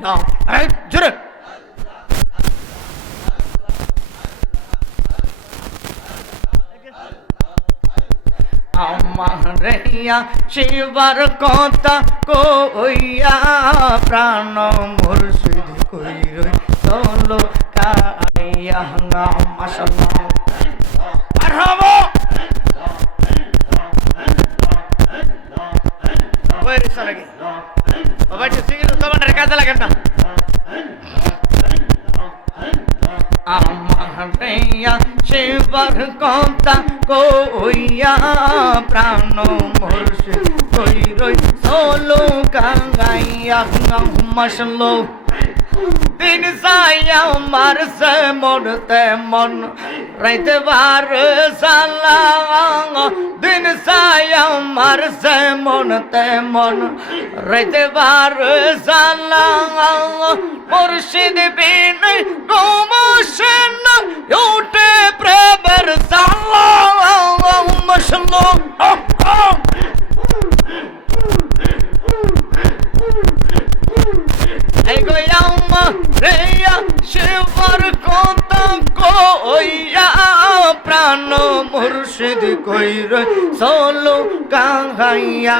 আল্লাহ জোরে আমারে শিবার কথা কইয়া প্রাণ মুর্শিদ কই রই চলো কাইয়া মাশাআল্লাহ মারহাবা ওই রিসালা কি বাবা সিঙ্গেল তোমার কাজে লাগে না আমারে শিবার কথা কইয়া প্রাণ মুর্শিদ কই রই চলো কাইয়া মাশাআল্লাহ দিন সায়া মার সে মরতে মন রাইতে বার সালা দিন সায়া মার সে মনতে মন রাইতে বার সালা মুর্শিদ বিন গোমশন উঠে প্রেমের সালা মাশাআল্লাহ শিবর কথা কইয়া প্রাণ মুর্শিদ কই রই চলো কাইয়া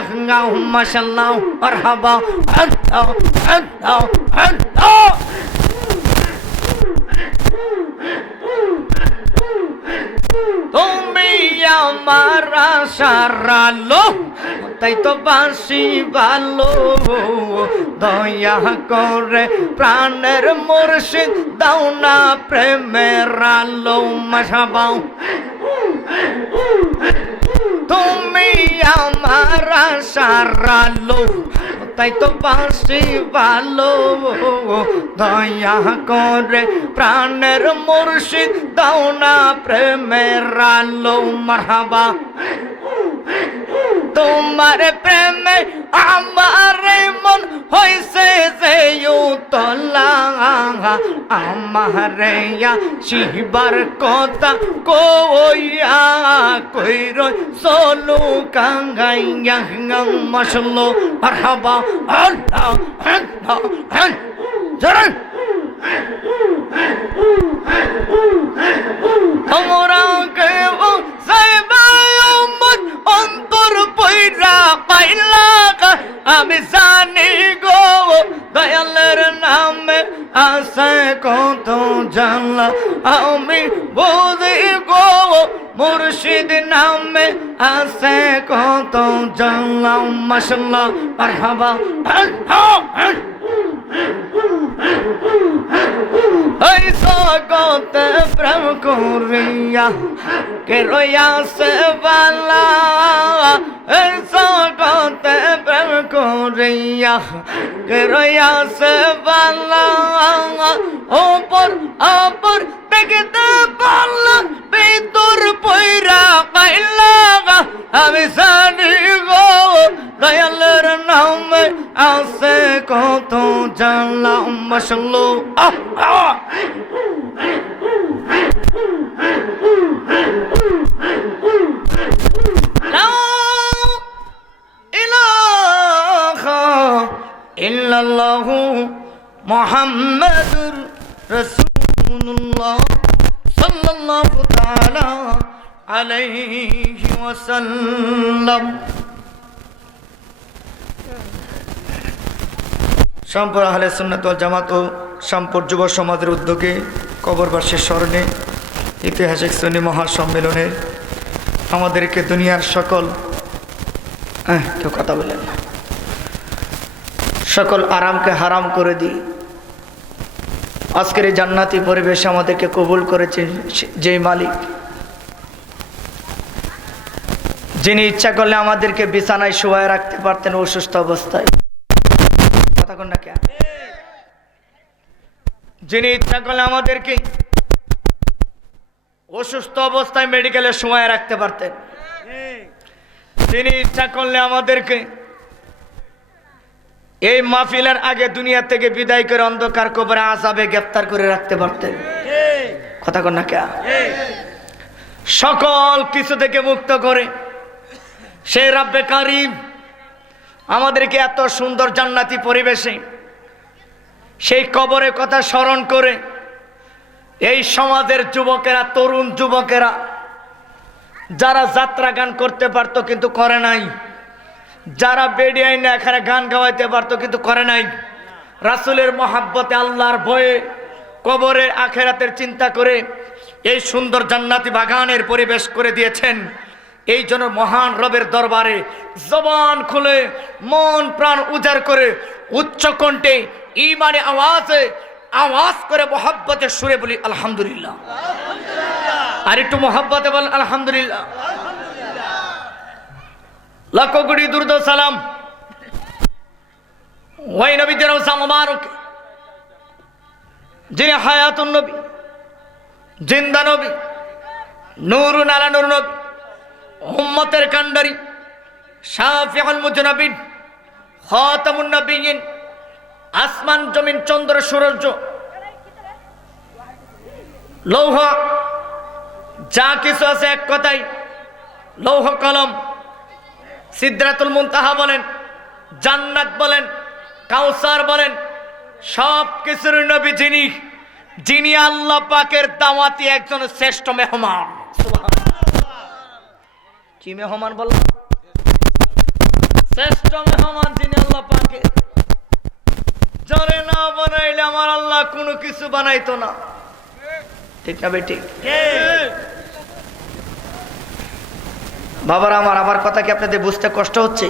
মাশাআল্লাহ মারহাবা আল্লাহ আল্লাহ আল্লাহ তুমি আমার সারালো তাই তো বাসি ভালো দয়া করে প্রাণের মুর্শিদ দাও না প্রেমের আলো মাশাআল্লাহ তুমি আমার সারালো তাই তো বাসি ভালো দয়া করে প্রাণের মুর্শিদ দাও না প্রেমের আলো মারহাবা তোমার প্রেমে আমার মন হইছে যে উতলা আমার শিবার কথা কইয়া কই রই চলো কাঙ্গাইয়া মাশাআল্লাহ মারহাবা আল্লাহ আল্লাহ জোরে তোমরা কেউ যাইবা উম্মত অন্তর পয়রা পাইলা আমি জানি গো দয়ালের নামে আছে কত জানলা আমি বুঝি গো মুর্শিদ নামে আছে কত জানলা মাশাআল্লাহ মারহাবা এই জগতে প্রেম করিয়া কে রইয়াছে বালা এই জগতে প্রেম করিয়া কে রইয়াছে বালা ওপর ওপর দেখতে পারলা ভিতর পয়রা পাইলা আমি জানি গো দয়ালের নামে আছে কত জানলা মাশাআল্লাহ লা ইলাহা ইল্লাল্লাহু মুহাম্মাদুর রাসূলুল্লাহ সাল্লাল্লাহু তাআলা আলাইহি ওয়াসাল্লাম শামপুর আহলে সুন্নাত ওয়াল জামাত ও শামপুর যুব সমাজের উদ্যোগে কবরবাসীর স্মরণে ঐতিহাসিক সুন্নি মহাসম্মেলনের আমাদেরকে দুনিয়ার সকল কেউ কথা বলেন না সকল আরামকে হারাম করে দিই আজকের এই জান্নাতি পরিবেশে আমাদেরকে কবুল করেছেন যেই মালিক যিনি ইচ্ছা করলে আমাদেরকে বিছানায় শুয়ায় রাখতে পারতেন অসুস্থ অবস্থায় কথা কোন না কেন যিনি ইচ্ছা করলে আমাদেরকে অসুস্থ অবস্থায় মেডিকেলে শুয়ায় রাখতে পারতেন তিনি ইচ্ছা করলে আমাদেরকে এই মাহফিলের আগে দুনিয়া থেকে বিদায় করে অন্ধকার কবরে আযাবে গ্রেফতার করে রাখতে পারতেন কথা কোন না কেন সকল কিছু থেকে মুক্ত করে সেই রব্বে কারীম আমাদেরকে এত সুন্দর জান্নাতি পরিবেশে সেই কবরের কথা স্মরণ করে এই সমাজের যুবকেরা, তরুণ যুবকেরা যারা যাত্রা গান করতে পারতো কিন্তু করে নাই, যারা বেডি আইনা এখানে গান গাওয়াইতে পারতো কিন্তু করে নাই, রাসূলের মহাব্বতে আল্লাহর ভয়ে কবরের আখেরাতের চিন্তা করে এই সুন্দর জান্নাতি বাগানের পরিবেশ করে দিয়েছেন। এই জন্য মহান রবের দরবারে জবান খুলে মন প্রাণ উজাড় করে উচ্চ কণ্ঠে ঈমানে আওয়াজ করে মহাব্বতের সুরে বলি আলহামদুলিল্লাহ। আর একটু মহাব্বতে বল আলহামদুলিল্লাহ। লাখ কোটি দুরূদ ও সালাম ওই নবীদের রওজা মুবারক, যিনি হায়াতুন নবী, জিন্দা নবী, নূরুন আলা নূর নবী, উম্মতের কান্ডারি, শাফিউল মুজনাবিন, খাতামুন নবিয়্যিন, আসমান জমিন চন্দ্র সূর্য লৌহ যা কিছু আছে এক কথাই লৌহ কলম, সিদরাতুল মুনতাহা বলেন, জান্নাত বলেন, কাউসার বলেন, সব কিছুর নবী যিনি আল্লাহ পাকের দাওয়াতি একজন শ্রেষ্ঠ মেহমান। কি মেহমান বল? শ্রেষ্ঠ মেহমান যিনি আল্লাহ পাকের। যারে না বানাইলে আমার আল্লাহ কোনো কিছু বানাইতো না, ঠিক না বেটি? বাবার আমার কথা কি আপনাদের বুঝতে কষ্ট হচ্ছে?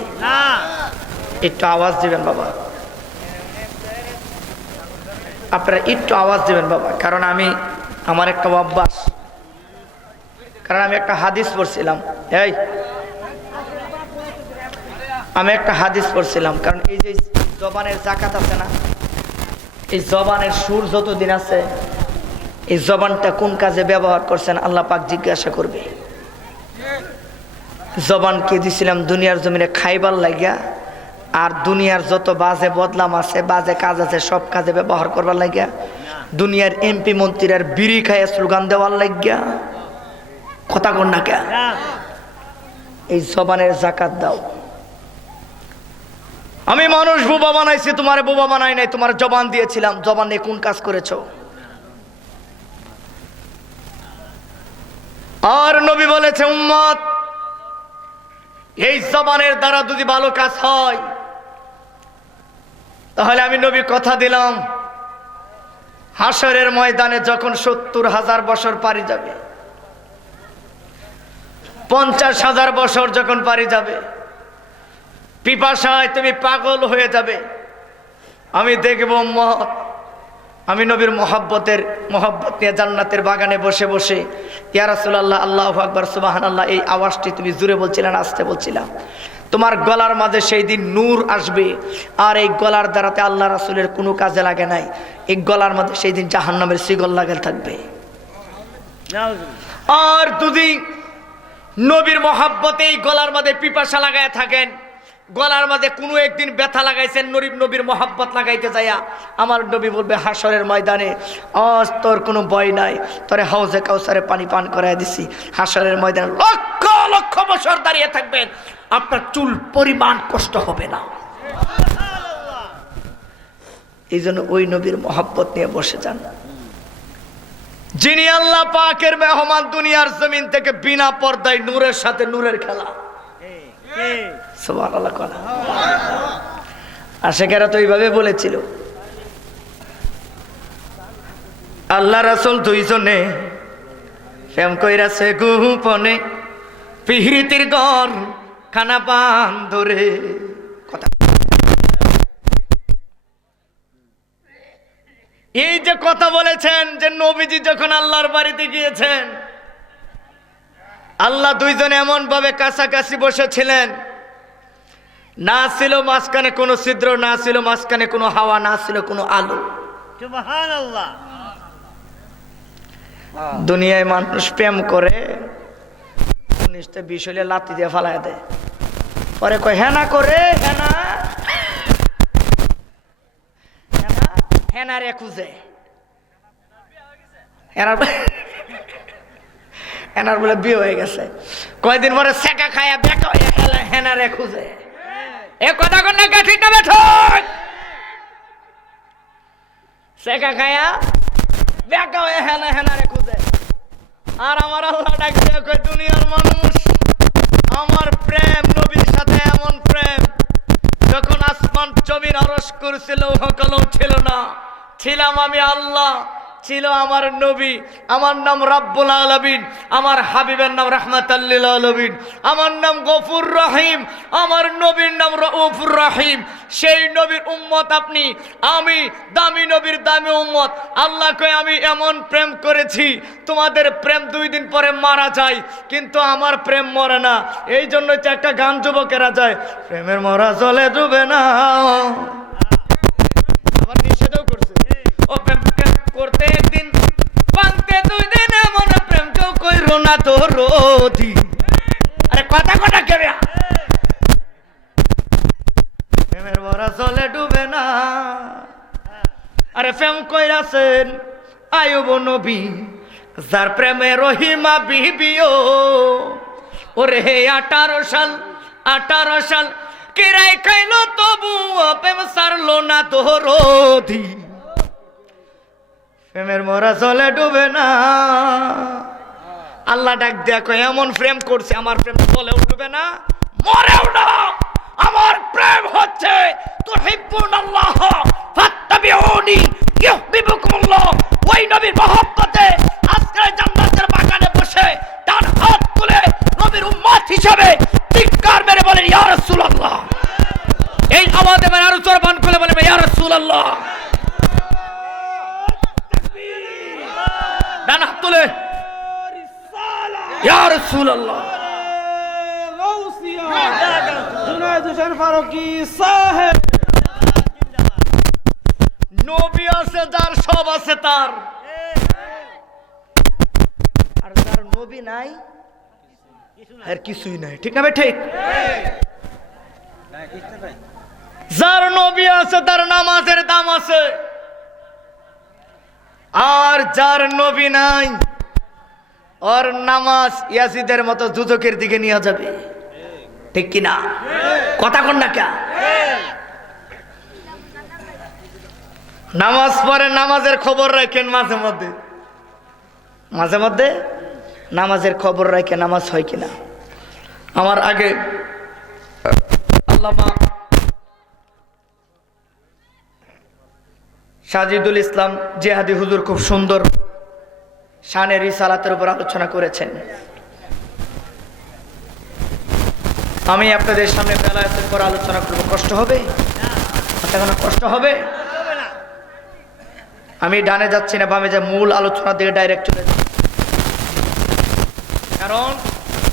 একটু আওয়াজ দিবেন বাবা, আপনারা একটু আওয়াজ দিবেন বাবা। কারণ আমার একটা অভ্যাস, কারণ আমি একটা হাদিস পড়ছিলাম, আমি একটা হাদিস পড়ছিলাম। কারণ এই যে জবানের জাকাত আছে না, এই জবানের সুর যতদিন আছে, এই জবানটা কোন কাজে ব্যবহার করছেন আল্লাহ পাক জিজ্ঞাসা করবে। জবানকে দিছিলাম দুনিয়ার জমিনে খাইবার লাগিয়া, আর দুনিয়ার যত বাজে বদলাম আছে, বাজে কাজ আছে, সব কাজে ব্যবহার করবার লাগিয়া, দুনিয়ার এমপি মন্ত্রীর বিড়ি খাইয়া স্লোগান দেওয়ার লাগিয়া। কথা কর না কে? এই জবানের জাকাত দাও। আমি মানুষ বোবা বানাইছি, তোমার বোবা বানাই নাই, তোমার জবান দিয়েছিলাম, জবান নিয়ে কোন কাজ করেছো? আর নবী বলেছে উম্মত, এই জবানের দ্বারা যদি ভালো কাজ হয় তাহলে আমি নবী কথা দিলাম, হাসরের ময়দানে যখন ৭০,০০০ বছর পারি যাবে, ৫০,০০০ বছর যখন পারি যাবে, পিপাসায় তুমি পাগল হয়ে যাবে, আমি দেখব উম্মত, আমি নবীর মহব্বত নিয়ে জান্নাতের বাগানে বসে বসে ইয়া রাসূলুল্লাহ আল্লাহু আকবার সুবহানাল্লাহ, এই আওয়াজটি তুমি জোরে বলছিলেন, আস্তে বলছিলাম। তোমার গলার মাঝে সেই দিন নূর আসবে, আর এই গলার দ্বারাতে আল্লাহ রাসূলের কোনো কাজে লাগে নাই, এই গলার মাঝে সেই দিন জাহান্নামের শিকল লাগা থাকবে। আর যদি নবীর মহব্বতে এই গলার মাঝে পিপাসা লাগায় থাকেন, গলার মাঝে কোনো একদিন ব্যথা লাগাইছেন, নবীর মহব্বত লাগাইতে যাইয়া, আমার নবী বলবে হাসরের ময়দানে, আজ তোর কোনো ভয় নাই, তোরে হাউজে কাউসারে পানি পান করাই দিছি। হাসরের ময়দানে লক্ষ লক্ষ বছর দাঁড়িয়ে থাকবেন, আপনার চুল পরিমাণ কষ্ট হবে না। এই জন্য ওই নবীর মহব্বত নিয়ে বসে যান, যিনি আল্লাহ পাকের মেহমান, দুনিয়ার জমিন থেকে বিনা পর্দায় নূরের সাথে নূরের খেলা। সুবহানাল্লাহ। আশিকেরা তো এইভাবে বলেছিল, আল্লাহ রাসূল দুইজনে প্রেম কইরাছে গোপনে, পিহিরিতির ঘর খানা পান ধরে। কথা এই যে কথা বলেছেন যে নবীজি যখন আল্লাহর বাড়িতে গিয়েছেন, আল্লাহ দুইজনে এমন ভাবে কাছাকাছি বসেছিলেন, না ছিল মাঝখানে কোনো ছিদ্র, না ছিল মাঝখানে কোনো হাওয়া, না ছিল কোনো আলো। সুবহানাল্লাহ। দুনিয়ায় মানুষ প্রেম করে, 19টা 20 হলে লাথি দিয়ে ফালায় দেয়, পরে কয় হেনা করে, হেনা হেনা রে খুঁজে, হেনার বলে বিয়ে হয়ে গেছে, কয়দিন পরে সেকা খায়া বেকা হেনা রে খুঁজে। এ কথা কন না, ঠিক না বেঠক? সেকা খায়া দেখা হয়ে হেনা হেনা রে খুঁজে। আর আমার আল্লাহ ডাক দিয়ে কয়, দুনিয়ার মানুষ, আমার প্রেম নবীর সাথে এমন প্রেম, যখন আসমান জমিন আরশ করছিল কলম ছিল না, ছিলাম আমি আল্লাহ, ছিল আমার নবী, আমার নাম রাব্বুল আলামিন, আমার হাবিবের নাম রাহমাতাল লিল আলামিন, আমার নাম গফুর রহিম, আমার নবীর নাম রউফুর রহিম। সেই নবীর উম্মত আপনি, আমি দামি নবীর দামি উম্মত। আল্লাহ কয়, আমি এমন প্রেম করেছি, তোমাদের প্রেম 2 দিন পরে মারা যায়, কিন্তু আমার প্রেম মরে না। এই জন্যই তো একটা গান যুবকেরা যায়, প্রেমের মরা জলে ডুবে না। আবার নিষেধও করছে, ও প্রেম করতে একদিন, ভাঙতে 2 দিন, এমন প্রেম কেউ কইরো না তো রোধি। আরে কথা কথা কেবে, প্রেমের মরা জলে ডুবে না। আরে প্রেম কইরাছেন আয়ুব নবী, যার প্রেমে রহিমা বিবিও, ওরে 18 সাল কিরাই খাইলো, তবু প্রেম সারলো না তো রোধি। প্রেমের মরা জলে ডুবে না। আল্লাহ ডাক দেয়া কয়, এমন প্রেম করছে, আমার প্রেম জলেও ডুবে না, মরেও না। আমার প্রেম হচ্ছে তুহিব্বুনাল্লাহ ফাত্তাবিউনি ইউহিব্বুকুমুল্লাহ। ওই নবীর মহব্বতে আজকে জান্নাতের বাগানে বসে ডান হাত তুলে নবীর উম্মত হিসেবে চিৎকার মেরে বলেন, ইয়া রাসূলুল্লাহ। এই আমাদের আরো জোরবান করে বলেন, ইয়া রাসূলুল্লাহ। ডান হাত তুলে, ইয়া রাসূলুল্লাহ। নবী আছে যার, সব আছে তার, আর যার নবী নাই আর কিছুই নাই। ঠিক না? ঠিক। যার নবী আছে তার নামাজের দাম আছে, আর যার নবী নাই ওর নামাজ ইয়াজিদের মতো দুজকের দিকে নিয়ে যাবে। ঠিক কিনা? কথা কন না কে? নামাজ পড়ে, নামাজের খবর রাখেন, মাঝে মধ্যে নামাজের খবর রাখে নামাজ হয় কিনা। আমার আগে আল্লামা সাজিদুল ইসলাম জিহাদি হুজুর খুব সুন্দর শানে রিসালাতের উপর আলোচনা করেছেন। আমি আপনাদের সামনে বেলায়েতের উপর আলোচনা করব। কষ্ট হবে? কষ্ট হবে? আমি ডানে যাচ্ছি না, বামে যা, মূল আলোচনা দিকে ডাইরেক্ট চলে যাচ্ছি। কারণ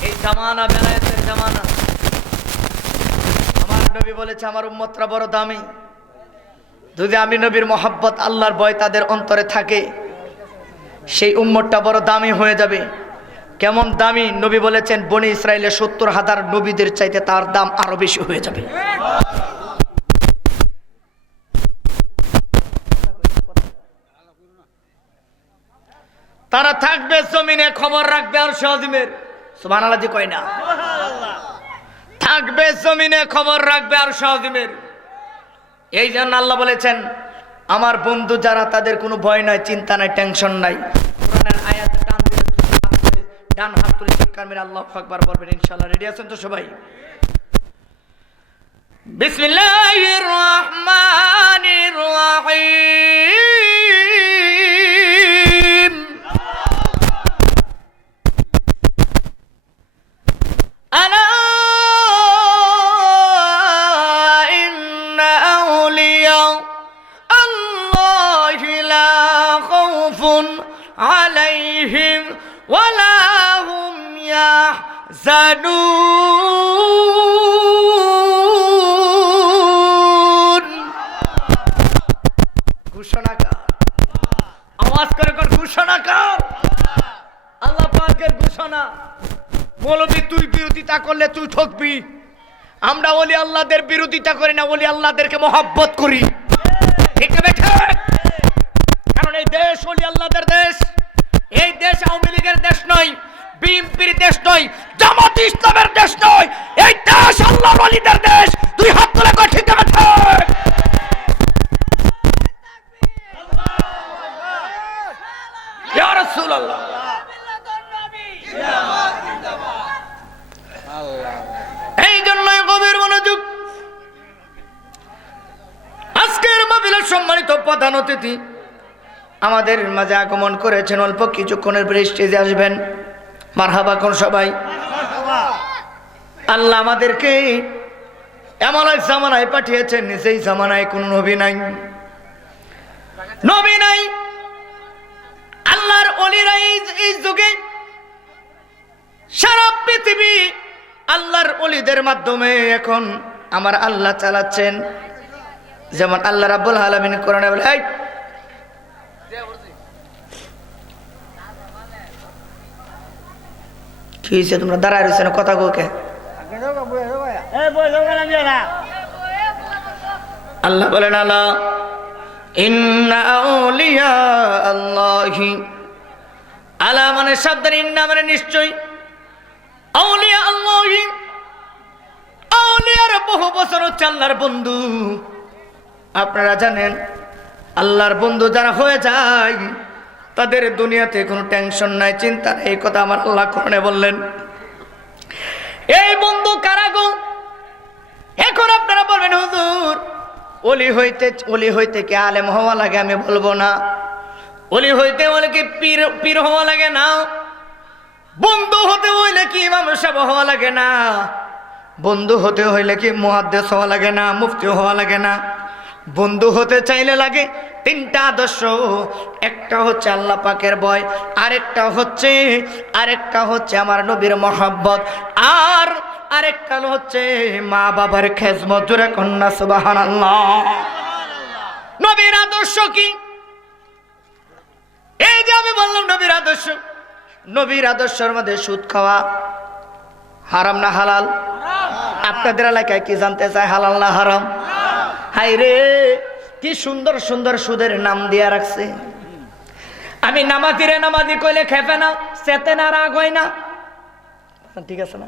এই জামানা বেলায়েতের জামানা। আমার নবী বলেছে, আমার উম্মতরা বড় দামি। যদি আমি নবীর মহব্বত, আল্লাহর ভয় তাদের অন্তরে থাকে, সেই উম্মতটা বড় দামি হয়ে যাবে। কেমন দামি? নবী বলেছেন, বনি ইসরায়েলের 70,000 নবীদের চাইতে তার দাম আরো বেশি হয়ে যাবে। তারা থাকবে জমিনে, খবর রাখবে আর শাহজিমের। সুবহানাল্লাহ জি কয় না? থাকবে জমিনে, খবর রাখবে আর শাহজিমের। এই জন্য আল্লাহ বলেছেন, আমার বন্ধু যারা, তাদের কোনো ভয় নাই, চিন্তা নাই, টেনশন নাই। কোরআনের আয়াতে টান দিয়ে ডান হাত তুলে চিৎকার মেরে আল্লাহু আকবার বলবেন ইনশাআল্লাহ। রেডি আছেন তো সবাই? বিসমিল্লাহির রহমানির রহিম। আলা ইন্না আউলিয়া আল্লাহি লা খাউফুন আলাইহিম ওয়ালা হুম ইয়াহজানুন। ঘোষণাকার, আওয়াজ করে কর, ঘোষণাকার। আল্লাহ পাকের ঘোষণা। মৌলবী তুই বিরোধিতা করলে তুই ঠকবি। আমরা ওলি আল্লাহদের বিরোধিতা করি না, ওলি আল্লাহদেরকে মহব্বত করি। ঠিক আছে? কারণ এই দেশ ওলি আল্লাহদের দেশ। এই দেশ আওয়ামী লীগের দেশ নয়, বিএনপির দেশ নয়, জামাত ইসলামের দেশ নয়। এই দেশ আল্লাহর ওলিদের দেশ। তুই হাত তুলে কর, ঠিক আছে? সম্মানিত প্রধান অতিথি আমাদের মাঝে আগমন করেছেন, অল্প কিছুক্ষণের পরে স্টেজে আসবেন। মারহাবা কোন সবাই। আল্লাহ আমাদেরকে এমন এক জামানায় পাঠিয়েছেন, সেই জামানায় কোন নবী নাই, নবী নাই। আল্লাহর ওলিরা এই যুগে সারা পৃথিবী আল্লাহর ওলিদের মাধ্যমে এখন আমার আল্লাহ চালাচ্ছেন। যেমন আল্লাহ রাব্বুল আলামিন কোরআনে বলে, এই কি হয়েছে তোমরা দাঁড়ায় রয়েছে না, কথা কোকে? আল্লাহ বলেন, আলা ইন্না আউলিয়া আল্লাহি, আলা মানে শব্দের ইন্না মানে নিশ্চয়, আউলিয়া আল্লাহি আউলিয়ার বহু বছর হচ্ছে আল্লাহর বন্ধু। আপনারা জানেন আল্লাহর বন্ধু যারা হয়ে যায় তাদের দুনিয়াতে কোনো টেনশন নাই, চিন্তা নেই। এই কথা আমার আল্লাহ কোরআনে বললেন। এই বন্ধু কারা গো? এখন আপনারা বলবেন, হুজুর ওলি হইতে কি আলেম হওয়া লাগে? আমি বলবো না। ওলি হইতে হলে কি পীর হওয়া লাগে না? বন্ধু হতে হইলে কি ইমাম সাহেব হওয়া লাগে না? বন্ধু হতে হইলে কি মুহাদ্দিস হওয়া লাগে না? মুফতি হওয়া লাগে না? বন্ধু হতে চাইলে লাগে তিনটা আদর্শ। একটা হচ্ছে আল্লাহ পাকের ভয়, আরেকটা হচ্ছে আমার নবীর মহব্বত, আর আরেকটা হচ্ছে মা বাবার খেজমত। জোরে কন্যা সুবহানাল্লাহ। নবীর আদর্শ কি? এই যে আমি বললাম নবীর আদর্শ, নবীর আদর্শের মধ্যে সুদ খাওয়া হারাম না হালাল? আপনাদের এলাকায় কি জানতে চায় হালাল না হারাম? হাই রে, কি সুন্দর সুন্দর সুদের নাম দিয়া রাখছে। আমি নামাজিরে নামাজি কইলে খেপে না, চেতে না, রাগ হয় না, ঠিক আছে না?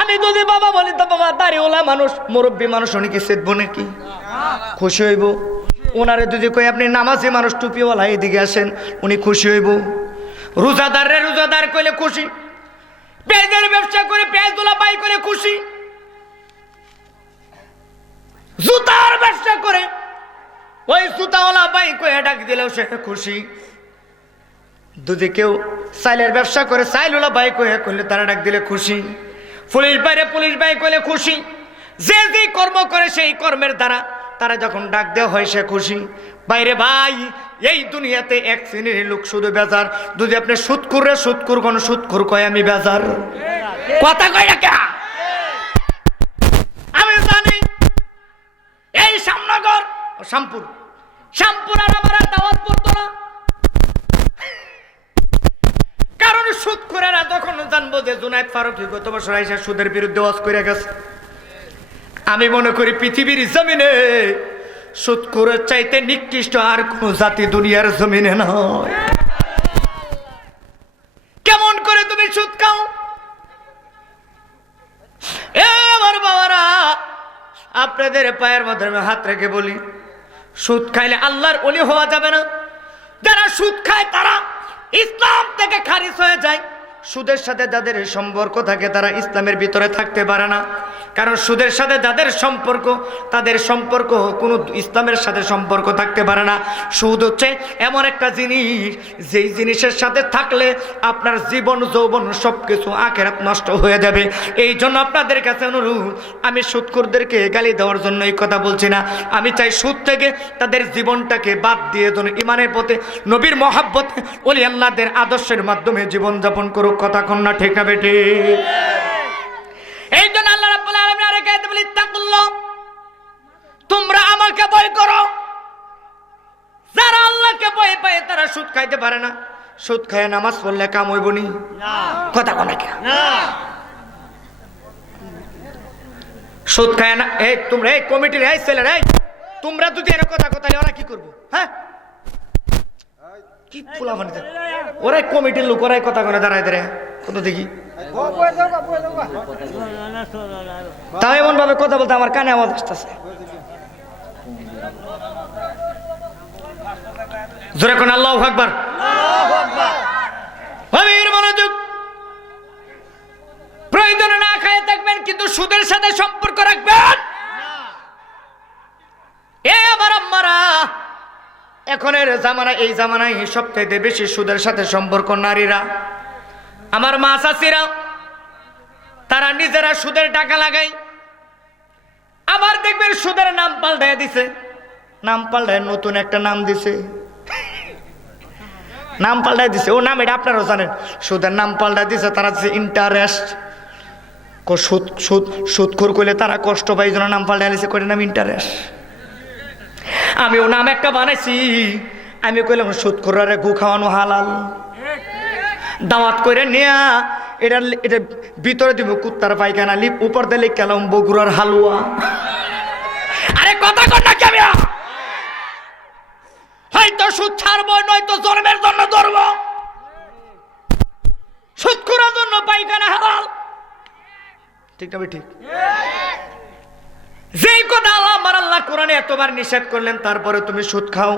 আমি যদি বাবা বলি তো বাবা দাড়িওয়ালা মানুষ, মুরব্বী মানুষ, উনি কি চেতবো নাকি? খুশি হইব। ওনারে যদি কই আপনি নামাজি মানুষ, টুপিওয়ালা এদিকে আসেন, উনি খুশি হইব। রোজাদার রে রোজাদার কইলে খুশি, পেঁয়াজের ব্যবসা করে পেঁয়াজ তোলা পাই করে খুশি, জুতার ব্যবসা করে ওই জুতাওয়ালা ভাই কয়ে ডাক দিলেও সে খুশি। যদি কেউ সাইলের ব্যবসা করে সাইলওয়ালা ভাই কয়ে করলে তারা ডাক দিলে খুশি। পুলিশ বাইরে পুলিশ ভাই কইলে খুশি। যে যে কর্ম করে সেই কর্মের দ্বারা তারা যখন ডাক দেওয়া হয় সে খুশি। বাইরে ভাই, এই দুনিয়াতে এক শ্রেণীর লোক শুধু বেজার। যদি আপনি সুদখোর কোন সুদখোর কয় আমি বেজার, কথা কয় না কে? আমি জানি এই শ্যামনগর শ্যামপুর আর আমার দাওয়াত পড়তো না, কারণ সুদখোরেরা তখন জানবো যে জুনায়েদ ফারুকী গত বছর আইসা সুদের বিরুদ্ধে ওয়াজ করে গেছে। আমি মনে করি পৃথিবীর জমিনে সুদখোরের চাইতে নিকৃষ্ট আর কোন জাতি দুনিয়ার জমিনে নয়। কেমন করে তুমি সুদ খাও? এ আমার বাবারা, আপনাদের পায়ের মধ্যে হাত রেখে বলি, সুদ খাইলে আল্লাহর ওলি হওয়া যাবে না। যারা সুদ খায় তারা ইসলাম থেকে খারিজ হয়ে যায়। সুদের সাথে যাদের সম্পর্ক থাকে তারা ইসলামের ভিতরে থাকতে পারে না। কারণ সুদের সাথে যাদের সম্পর্ক, তাদের সম্পর্ক কোনো ইসলামের সাথে সম্পর্ক থাকতে পারে না। সুদ হচ্ছে এমন একটা জিনিস, যেই জিনিসের সাথে থাকলে আপনার জীবন যৌবন সবকিছু আখিরাত নষ্ট হয়ে যাবে। এই জন্য আপনাদের কাছে অনুরোধ, আমি সুদখোরদেরকে গালি দেওয়ার জন্য এই কথা বলছি না। আমি চাই সুদ থেকে তাদের জীবনটাকে বাদ দিয়ে যেন ইমানের পথে, নবীর মহাব্বতে, ওলি আল্লাহদের আদর্শের মাধ্যমে জীবনযাপন করুক। কথা কন না, ঠিক না বেটি? এই জন্য আল্লাহ রাব্বুল আলামিন আরেক আয়াতে বলেন, তাকুল্লাহ, তোমরা আমাকে ভয় করো। যারা আল্লাহকে ভয় পায় তারা সুদ খাইতে পারে না। সুদ খায় নামাজ পড়লে কাম হইব নি? কথা কন না কেন? সুদ খায় না। এই তোমরা এই কমিটির এই ছেলেরা, এই তোমরা যদি এর কথা কথা ওরা কি করবো? হ্যাঁ, কি ফুলা মানে ওরাই কমিটির লোক, ওরাই কথা কনে দাঁড়ায় দাঁড়ায় কত দেখি। তাও এমন ভাবে কথা বলতে আমার কানে আওয়াজ আসতেছে। জোরে কোন আল্লাহু আকবার। গভীর মনোযোগ। প্রয়োজনে না খায় থাকবেন, কিন্তু সুদের সাথে সম্পর্ক রাখবেন। এ আমার আম্মারা, এখনের জামানা, এই জামানায় সবথেকে বেশি সুদের সাথে সম্পর্ক নারীরা। আমার মা চাচিরা তারা নিজেরা সুদের টাকা লাগায়, আবার দেখবেন সুদের নাম পাল্টায় দিছে, নাম পাল্টায় নতুন একটা নাম দিছে, নাম পাল্টায় দিছে। ও নাম এটা আপনারাও জানেন, সুদের নাম পাল্টায় দিছে তারা দিছে ইন্টারেস্ট। সুদ সুদ সুদখোর করলে তারা কষ্ট পাই, জন্য নাম পাল্টায় দিছে, করে নাম ইন্টারেস্ট। আমিও নাম একটা বানাইছি, আমি কইলাম সুদখোররে গু খাওয়ানো হালাল, দাওয়াত করে নিয়া এটা এটা ভিতরে দিব কুত্তার পায়খানা, লিপ উপর দিয়ে লিখ গেলাম বগুড়ার হালুয়া। আরে কথা কর না কেমন, হয়তো সুদ ছাড়বো, নয়তো জন্মের জন্য ধরবো। সুদখোরের জন্য পায়খানা হালাল, ঠিক না ঠিক? যেই কথা আল্লাহ কোরআনে এতবার নিষেধ করলেন, তারপরে তুমি সুদ খাও।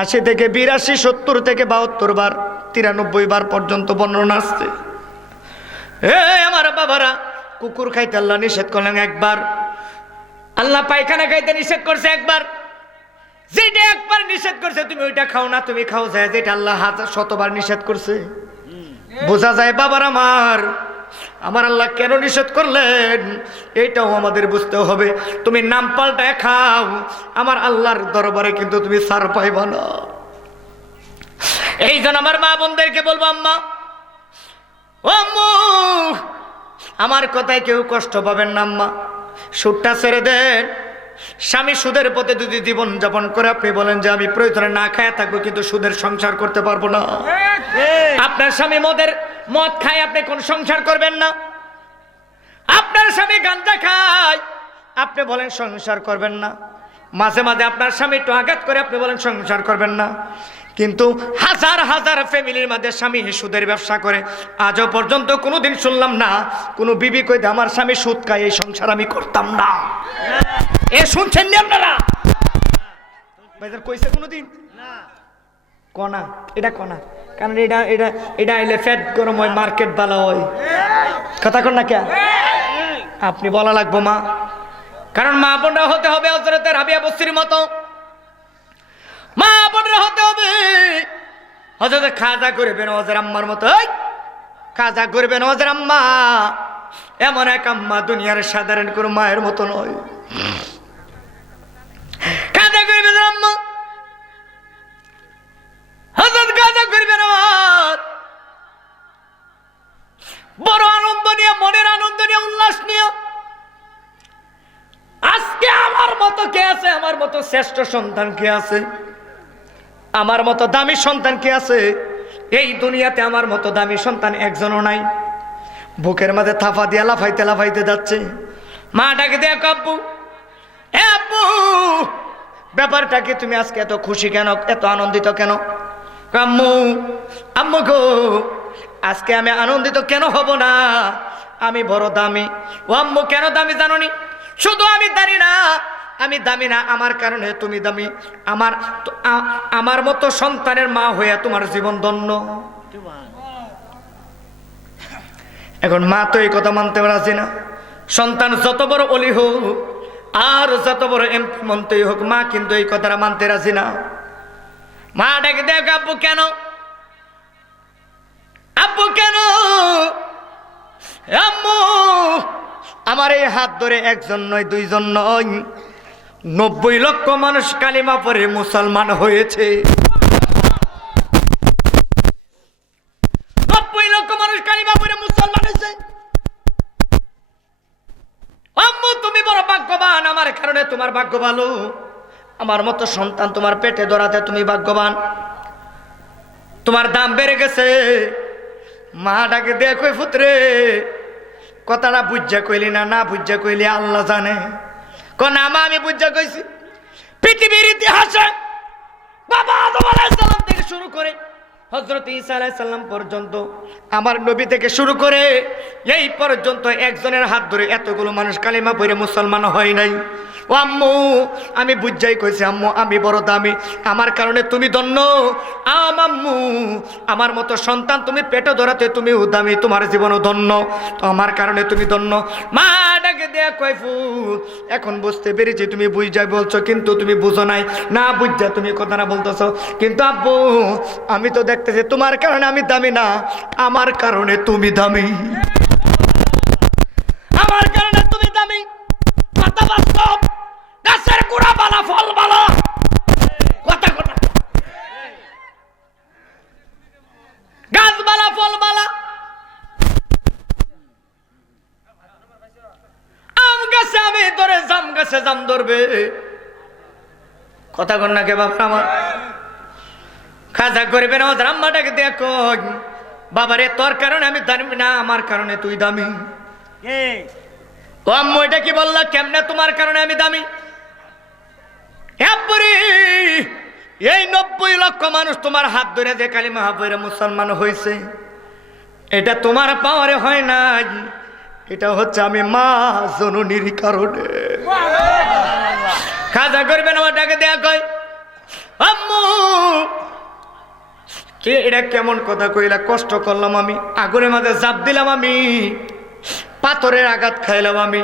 80 থেকে 82, 70 থেকে 72 বার, 93 বার পর্যন্ত বর্ণনা আসছে। আমার বাবারা, কুকুর খাইতে আল্লাহ নিষেধ করলেন একবার, আল্লাহ পায়খানা খাইতে নিষেধ করছে একবার। যেটা একবার নিষেধ করছে তুমি ওইটা খাও না, তুমি খাও যায় যেটা আল্লাহ 100বার নিষেধ করছে। বোঝা যায় বাবার আমার আল্লাহ কেন নিষেধ করলেন, এইটাও আমাদের বুঝতে হবে। তুমি নাম পাল্টায় খাও, আমার আল্লাহর দরবারে কিন্তু তুমি ছাড় পাইবা না। এই জন্য আমার মা বোনদেরকে বলবো, আম্মা ও আম্মু, আমার কথায় কেউ কষ্ট পাবেন না আম্মা, সুদটা ছেড়ে দেন। স্বামী সুদের পথে যদি জীবন যাপন করে আপনি বলেন যে আমি প্রয়োজনে না খায় থাকবো কিন্তু সুদের সংসার করতে পারবো না, আপনার স্বামী মদ খায়, আপনি কোন সংসার করবেন না। আপনার স্বামী গাঁজা খায়, আপনি বলেন সংসার করবেন না। মাঝে মাঝে আপনার স্বামী একটু আঘাত করে, আপনি বলেন সংসার করবেন না। কিন্তু হাজার হাজার ফ্যামিলির মধ্যে স্বামী সুদের ব্যবসা করে, আজও পর্যন্ত কোনোদিন শুনলাম না কোনো বিবি কইতে আমার স্বামী সুদ খায়, এই সংসার আমি করতাম না। এ শুনছেন নি আপনারা? ভাইজান কইছে কোনোদিন? কনা, এটা কনা, কারণ এটা এটা এটা আইলে ফ্যাট গরম হয়, মার্কেট ভালো হয়। কথা কন না কে? আপনি বলা লাগবো মা, কারণ মা বোনরা হতে হবে হযরতে রাবিয়া বসরির মতো, মা বোনরা হতে হবে হযরতে খাজা গরিবে নওয়াজের আম্মার মতো। খাজা গরিবে নওয়াজের আম্মা এমন এক আম্মা দুনিয়ার সাধারণ কোনো মায়ের মতো নয়। খাজা গরিবে আম্মা হযরত খাজা গরিবে নওয়াজ বড় আনন্দ নিয়ে, মনের আনন্দ নিয়ে, উল্লাস নিয়ে আজকে আমার মতো কে আছে, আমার মতো শ্রেষ্ঠ সন্তান কে আছে, আমার মতো দামি সন্তান কে আছে? এই দুনিয়াতে আমার মতো দামি সন্তান একজনও নাই। বুকের মাঝে থাপা দিয়ে লাফাইতে লাফাইতে যাচ্ছে। মা ডাকে দেয়, আব্বু, এ আব্বু, ব্যাপারটা কি, তুমি আজকে এত খুশি কেন, এত আনন্দিত কেন? আম্মু, আম্মু গো, আজকে আমি আনন্দিত কেন হব না, আমি বড় দামি। ও আম্মু, কেন দামি জানোনি? শুধু আমি দামি না, আমি দামি না, আমার কারণে তুমি দামি। আমার মতো সন্তানের মা হইয়া তোমার জীবন ধন্য। এখন মা তো এই কথা মানতে রাজি না। সন্তান যত বড় অলি হোক আর যত বড় এমপি মন্ত্রী হোক, মা কিন্তু এই কথাটা মানতে রাজি না। মা ডেকে দেখ, আব্বু কেন, আব্বু কেন? আম্মু, আমার এই হাত ধরে একজন নয়, দুইজন নয়, 90 লক্ষ মানুষ কালিমা পড়ে মুসলমান হয়েছে। 90 লক্ষ মানুষ কালিমা পড়ে মুসলমান হয়েছে। আম্মু, তুমি বড় ভাগ্যবান, আমার কারণে তোমার ভাগ্য ভালো। আমার মতো সন্তান তোমার পেটে ধরাতে তুমি ভাগ্যবান, তোমার দাম বেড়ে গেছে। মা ডাকে দেখো, পুত্রে, কথাটা বুঝা কইলি না, না বুঝা কইলি আল্লাহ জানে। না মা, আমি বুঝা কইছি। পৃথিবীর ইতিহাসে বাবা আদম আলাইহিস সালাম থেকে শুরু করে হযরত ঈসা আলাইহিস সালাম পর্যন্ত, আমার নবী থেকে শুরু করে এই পর্যন্ত একজনের হাত ধরে এতগুলো মানুষ কালিমা পড়ে মুসলমান হয় নাই। ও আম্মু আমি বুঝাই কইছি আম্মু আমি বড় দামি, আমার কারণে তুমি ধন্য। আম্মু আমার মতো সন্তান তুমি পেটে ধরাতে তুমিও দামি, তোমার জীবনও ধন্য, তো আমার কারণে তুমি ধন্য। মা ডাকে দেয়া কয় ফুল এখন বুঝতে পেরেছি তুমি বুঝাই বলছো, কিন্তু তুমি বুঝো নাই, না বুঝা তুমি কথা না বলতেছো। কিন্তু আব্বু আমি তো দেখতেছি তোমার কারণে আমি দামি না, আমার কারণে তুমি দামি, আমার কারণে তুমি দামি। কথা বাস্তব, গাছের গোড়া বালা ফল বালা, কথা কথা গাছ বালা ফল বালা। আম গাছে আমি ধরে জাম গাছে জাম ধরবে, কথা কন না কে বাবা আমার। খাজা করবে না ওদের আম্মাটাকে দেখো বাবারে তোর কারণে আমি দামি না, আমার কারণে তুই দামি। ও আম্মু এটা কি বললা, কেমনে তোমার কারণে আমি দামি? এই 90 লক্ষ মানুষ তোমার হাত ধরে যে কালিমা পড়ে মুসলমান হয়েছে, এটা তোমার পাওয়ারে হয় নাই, এটা হচ্ছে আমি মা জননীর কারণে। খাজা করবেন আমাটাকে দেয়া কয় আম্মু কে এটা কেমন কথা কইলা, কষ্ট করলাম আমি, আগুনের মাঝে জাপ দিলাম আমি, পাথরের আঘাত খাইলাম আমি,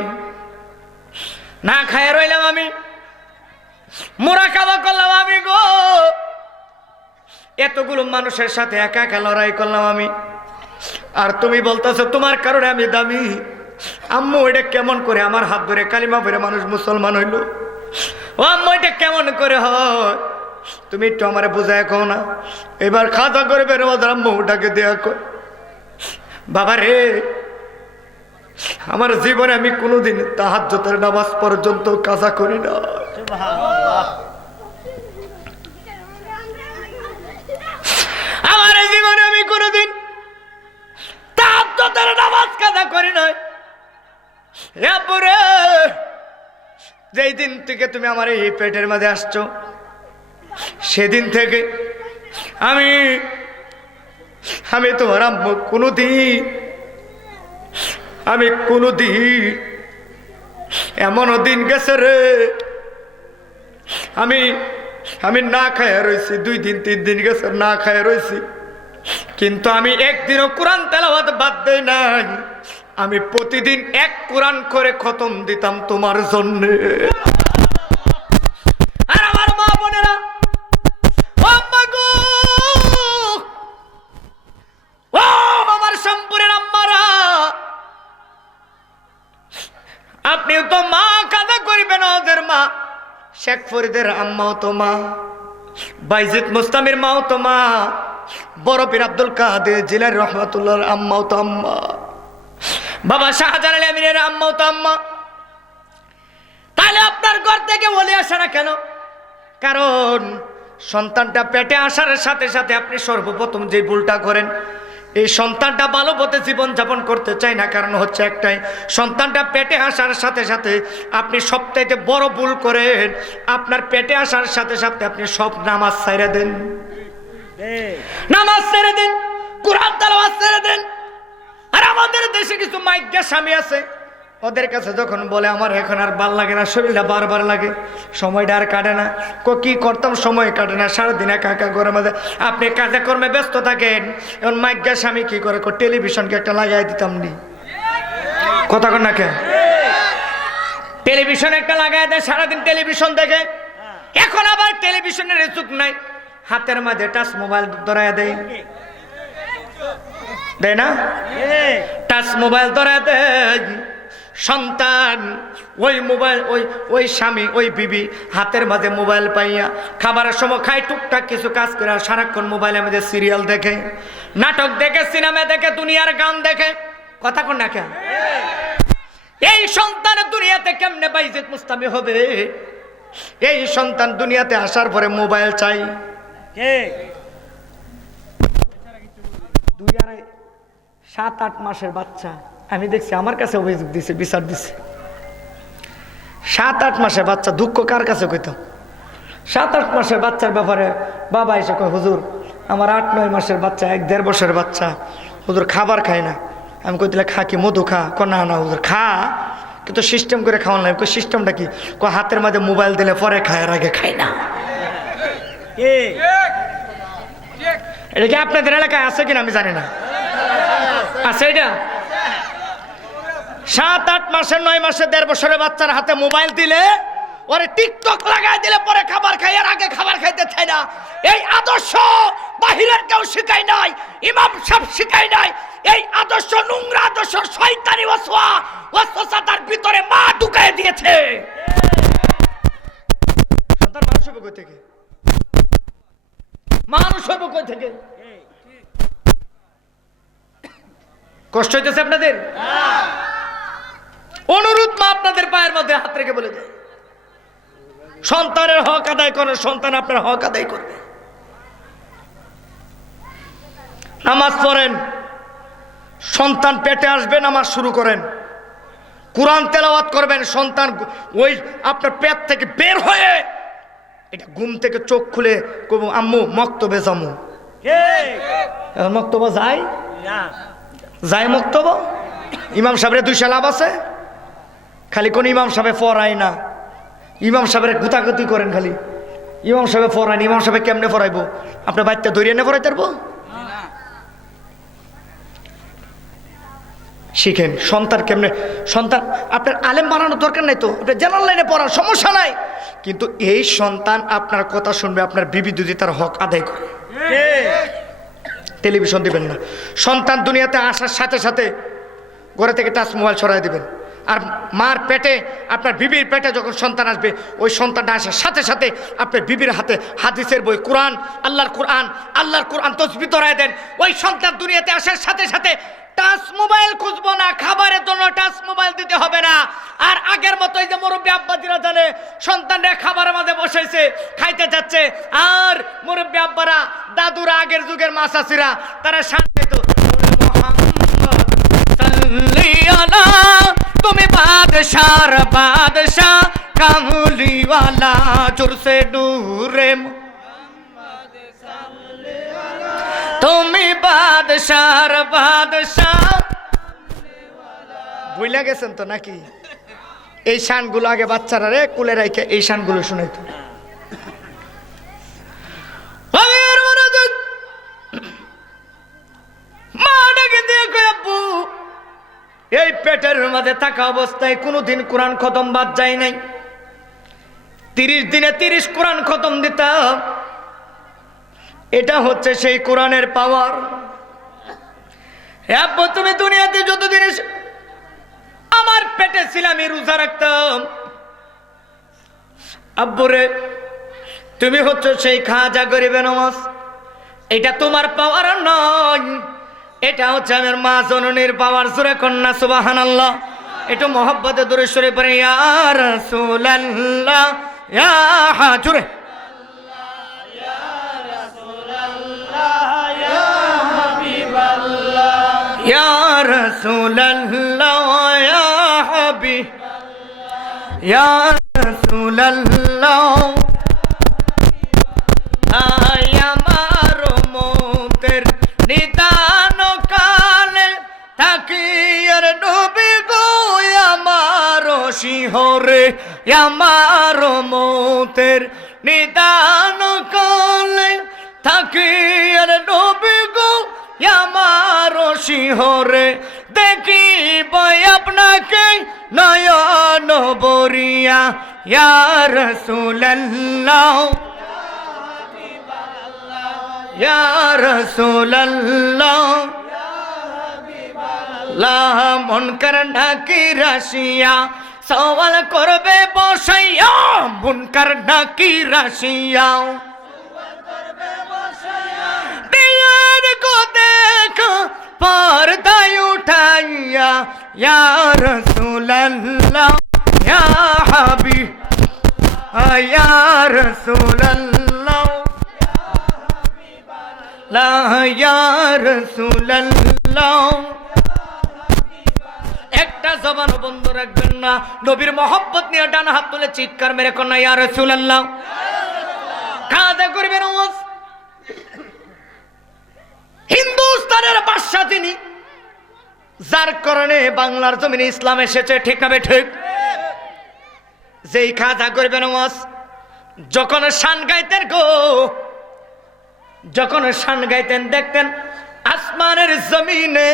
না খায় রইলাম আমি, মোরা খাওয়া করলাম আমি গো, এতগুলো মানুষের সাথে একা একা লড়াই করলাম আমি, আর তুমি বলতেছো তোমার কারণে আমি দামি। আম্মু এটা কেমন করে আমার হাত ধরে কালিমা পড়ে মানুষ মুসলমান হইল? ও আম্মু এটা কেমন করে হয়, তুমি একটু আমারে বুঝায় কও না। এবার খাজা করবে ওদের আম্মুটাকে দেয়া কয় বাবা রে আমার জীবনে আমি কোনোদিন তাহাজ্জুদের নামাজ পর্যন্ত কাজা করি না, আমার জীবনে আমি কোনোদিন তাহাজ্জুদের নামাজ কাজা করি নাই। এরপরে যেই দিন থেকে তুমি আমার এই পেটের মাঝে আসছো, সেদিন থেকে আমি তোমার আম্মু কোনোদিন এমনও দিন গেছে রে আমি না খায়া রয়েছি, 2 দিন 3 দিন গেছে না খায়া রয়েছি, কিন্তু আমি একদিনও কোরআন তেলাওয়াত বাদ দেই নাই, আমি প্রতিদিন 1 কোরআন করে খতম দিতাম তোমার জন্য। আর আমার মা বোনেরা আমার সম্পুরের আম্মারা, আপনিও তো মা কাদা করবেন, ওদের মা শেখ ফরিদের আম্মাও তো মা, বাইজিদ মুস্তামির মাও তো মা, বড় পীর আব্দুল কাদের জিলানী রহমাতুল্লাহর আম্মাও তো আম্মা, বাবা শাহজালাল আমিনের আম্মাও তো আম্মা। তাহলে আপনার ঘর থেকে বলে আসে না কেন? কারণ সন্তানটা পেটে আসার সাথে সাথে আপনি সর্বপ্রথম যে ভুলটা করেন, এই সন্তানটা ভালো পথে জীবনযাপন করতে চায় না, কারণ হচ্ছে একটাই, সন্তানটা পেটে আসার সাথে সাথে আপনি সবচাইতে বড় ভুল করেন, আপনার পেটে আসার সাথে সাথে আপনি সব নামাজ ছেড়ে দেন, নামাজ ছেড়ে দেন, কোরআন তেলাওয়াত ছেড়ে দেন। আর আমাদের দেশে কিছু মাইগ্যা স্বামী আছে, ওদের কাছে যখন বলে আমার এখন আর ভাল লাগে না, শরীরটা বারবার লাগে, সময়টা আর কাটে না, কি করতাম সময় কাটে না, সারাদিন একা একা ঘরের মধ্যে, আপনি কাজে কর্মে ব্যস্ত থাকেন। এখন মাইগ্যা স্বামী কি করে, টেলিভিশনকে একটা লাগাই দিতাম নি, কথা কন না কে, টেলিভিশন একটা লাগাই দেয়, সারাদিন টেলিভিশন দেখে। এখন আবার টেলিভিশনের যুগ নাই, হাতের মাঝে টাচ মোবাইল ধরায় দেয় না, টাচ মোবাইল ধরায় দেয়। সন্তান ওই মোবাইল, ওই স্বামী, ওই বিবি হাতের মাঝে মোবাইল পাইয়া খাবারের সময় খায়, টুকটাক কিছু কাজ করে, সারাক্ষণ মোবাইলের মধ্যে সিরিয়াল দেখে, নাটক দেখে, সিনেমা দেখে, দুনিয়ার গান দেখে, কথা কন না কেন? এই সন্তান দুনিয়াতে কেমনে বাইজিদ মুস্তামি হবে? এই সন্তান দুনিয়াতে আসার পরে মোবাইল চাই। 7-8 মাসের বাচ্চা আমি দেখছি, আমার কাছে অভিযোগ দিছে, বিচার দিছে, 7-8 মাসের বাচ্চা। দুঃখ কার কাছে কইতাম? 7-8 মাসের বাচ্চার ব্যাপারে বাবা এসে কয় হুজুর আমার 8-9 মাসের বাচ্চা, 1-1.5 বছরের বাচ্চা হুজুর খাবার খায় না। আমি কই দিলে খা, কি মধু খা? না না হুজুর খা, কিন্তু সিস্টেম করে খাওয়ান লাগে। সিস্টেমটা কি? হাতের মধ্যে মোবাইল দিলে পরে খায়, আর আগে খায় না। এটা কি আপনাদের এলাকায় আছে কিনা আমি জানি না। আছে এটা? 7-8 মাসের 9 মাসের 1.5 বছরের বাচ্চার হাতে মোবাইল দিলে, ওরে টিকটক লাগাই দিলে পরে খাবার খাই, আর আগে খাবার খাইতে চায় না। এই আদর্শ বাহিরের কেউ শিখায় নাই, ইমাম সাহেব শিখায় নাই। এই আদর্শ নোংরা আদর্শ, শয়তানি ওয়াসওয়াসা তার ভিতরে মা ঢুকায় দিয়েছে। সন্তান মানুষ হবে কই থেকে? মানুষ হবে কই থেকে? কষ্ট হইতেছে আপনাদের? অনুরোধ, মা আপনাদের পায়ের মধ্যে হাত রেখে বলে যায়, সন্তানের হক আদায় করেন, সন্তান আপনার হক আদায় করবে। নামাজ পড়েন, সন্তান পেটে আসবে, নামাজ শুরু করেন। কোরআন তেলাওয়াত করবেন, সন্তান ওই আপনার পেট থেকে বের হয়ে এটা ঘুম থেকে চোখ খুলে কব আম্মু মক্তবে যামু। মক্তবা যায় যায় মক্তবা? ইমাম সাহেবের 2 লাভ আছে? খালি কোন ইমাম সাহেব পড়ায় না, ইমাম সাহেবের গুতাগুতি করেন খালি। ইমাম সাহেব পড়ায়, ইমাম সাহেব কেমনে পড়াইবো? আপনার বাচ্চা ধরিয়ে এনে পড়াইতে পারবো? শিখেন সন্তান কেমনে। সন্তান আপনার আলেম বানানোর দরকার নাই তো, আপনার জেনারেল লাইনে পড়ার সমস্যা নাই, কিন্তু এই সন্তান আপনার কথা শুনবে, আপনার বিবি যদি তার হক আদায় করে। টেলিভিশন দিবেন না। সন্তান দুনিয়াতে আসার সাথে সাথে ঘরে থেকে টাচ মোবাইল ছড়াই দিবেন। আর মার পেটে, আপনার বিবির পেটে যখন সন্তান আসবে, ওই সন্তানটা আসার সাথে সাথে আপনার বিবির হাতে হাদিসের বই, কোরআন, আল্লাহর কোরআন তসবিহ ধরায় দেন। ওই সন্তান দুনিয়াতে আসার সাথে সাথে টাচ মোবাইল খুঁজবো না, খাবারের জন্য টাচ মোবাইল দিতে হবে না। আর আগের মতো এই যে মুরব্বী আব্বাজিরা জানে সন্তানরা খাবারের মাঝে বসেছে, খাইতে যাচ্ছে, আর মুরব্বী আব্বারা, দাদুরা, আগের যুগের মাসাসিরা তারা শান্তি তো, তুমি বাদশার বাদশাহ কামলিওয়ালা জোরসে নূরে, তুমি বাদশার বাদশাহ। ভুলে গেছেন তো নাকি? এই শানগুলো আগে বাচ্চারা রে কুলে রাখে এই শানগুলো শুনাইতো। এই পেটের মধ্যে থাকা অবস্থায় কোনোদিন কোরআন খতম বাদ যায় নাই। 30 দিনে 30 কোরআন খতম দিতাম। এটা হচ্ছে সেই কোরআনের পাওয়ার। আব্বু তুমি দুনিয়াতে যতদিন আমার পেটে ছিল আমি রোজা রাখতাম। আব্বুরে তুমি হচ্ছে সেই খাজা গরিবে নওয়াজ, এটা তোমার পাওয়ার নয়, এটা হচ্ছে আমার মা জননীর পাওয়ার। জোরে কন্যা সুবহানাল্লাহ। একটু মহব্বতে দূরে সরে পড়ে, ইয়া রাসূলুল্লাহ, ইয়া হাজুরে, ইয়া রাসূলুল্লাহ, ইয়া হাবিব, ইয়া রাসূলুল্লাহ, আমার মতের নিদান কালে তাকিয়ার নবী গো আমার শিহরে, আমার মতের নিদান কালে তাকিয়ার নবী গো আমার শিহরে, দেখিব আপনাকে নয়ন বরিয়া, ইয়া রাসূলুল্লাহ, ইয়া রাসূলুল্লাহ, মুনকার নাকির আসিয়া সওয়াল করবে বসাইয়া, মুনকার নাকির আসিয়া দিয়ার গো দেখা পর্দায় উঠাইয়া, ইয়া রাসূলুল্লাহ, ইয়া হাবিব, ইয়া রাসূলুল্লাহ, ইয়া রাসূলুল্লাহ। একটা জবান বন্ধ রাখবেন না। নবীর মহব্বত নিয়ে ডান হাত তুলে চিৎকার মেরে কন্যা ইয়া রাসূলুল্লাহ। খাজা করবেন ওয়াজ। হিন্দুস্তানের বাদশা তিনি, যার কারণে বাংলার জমিনে ইসলাম এসেছে, ঠিক না ঠিক? যেই খাজা গরিবে নওয়াজ যখন শান গাইতেন গো, যখন শান গাইতেন দেখতেন আসমানের জমিনে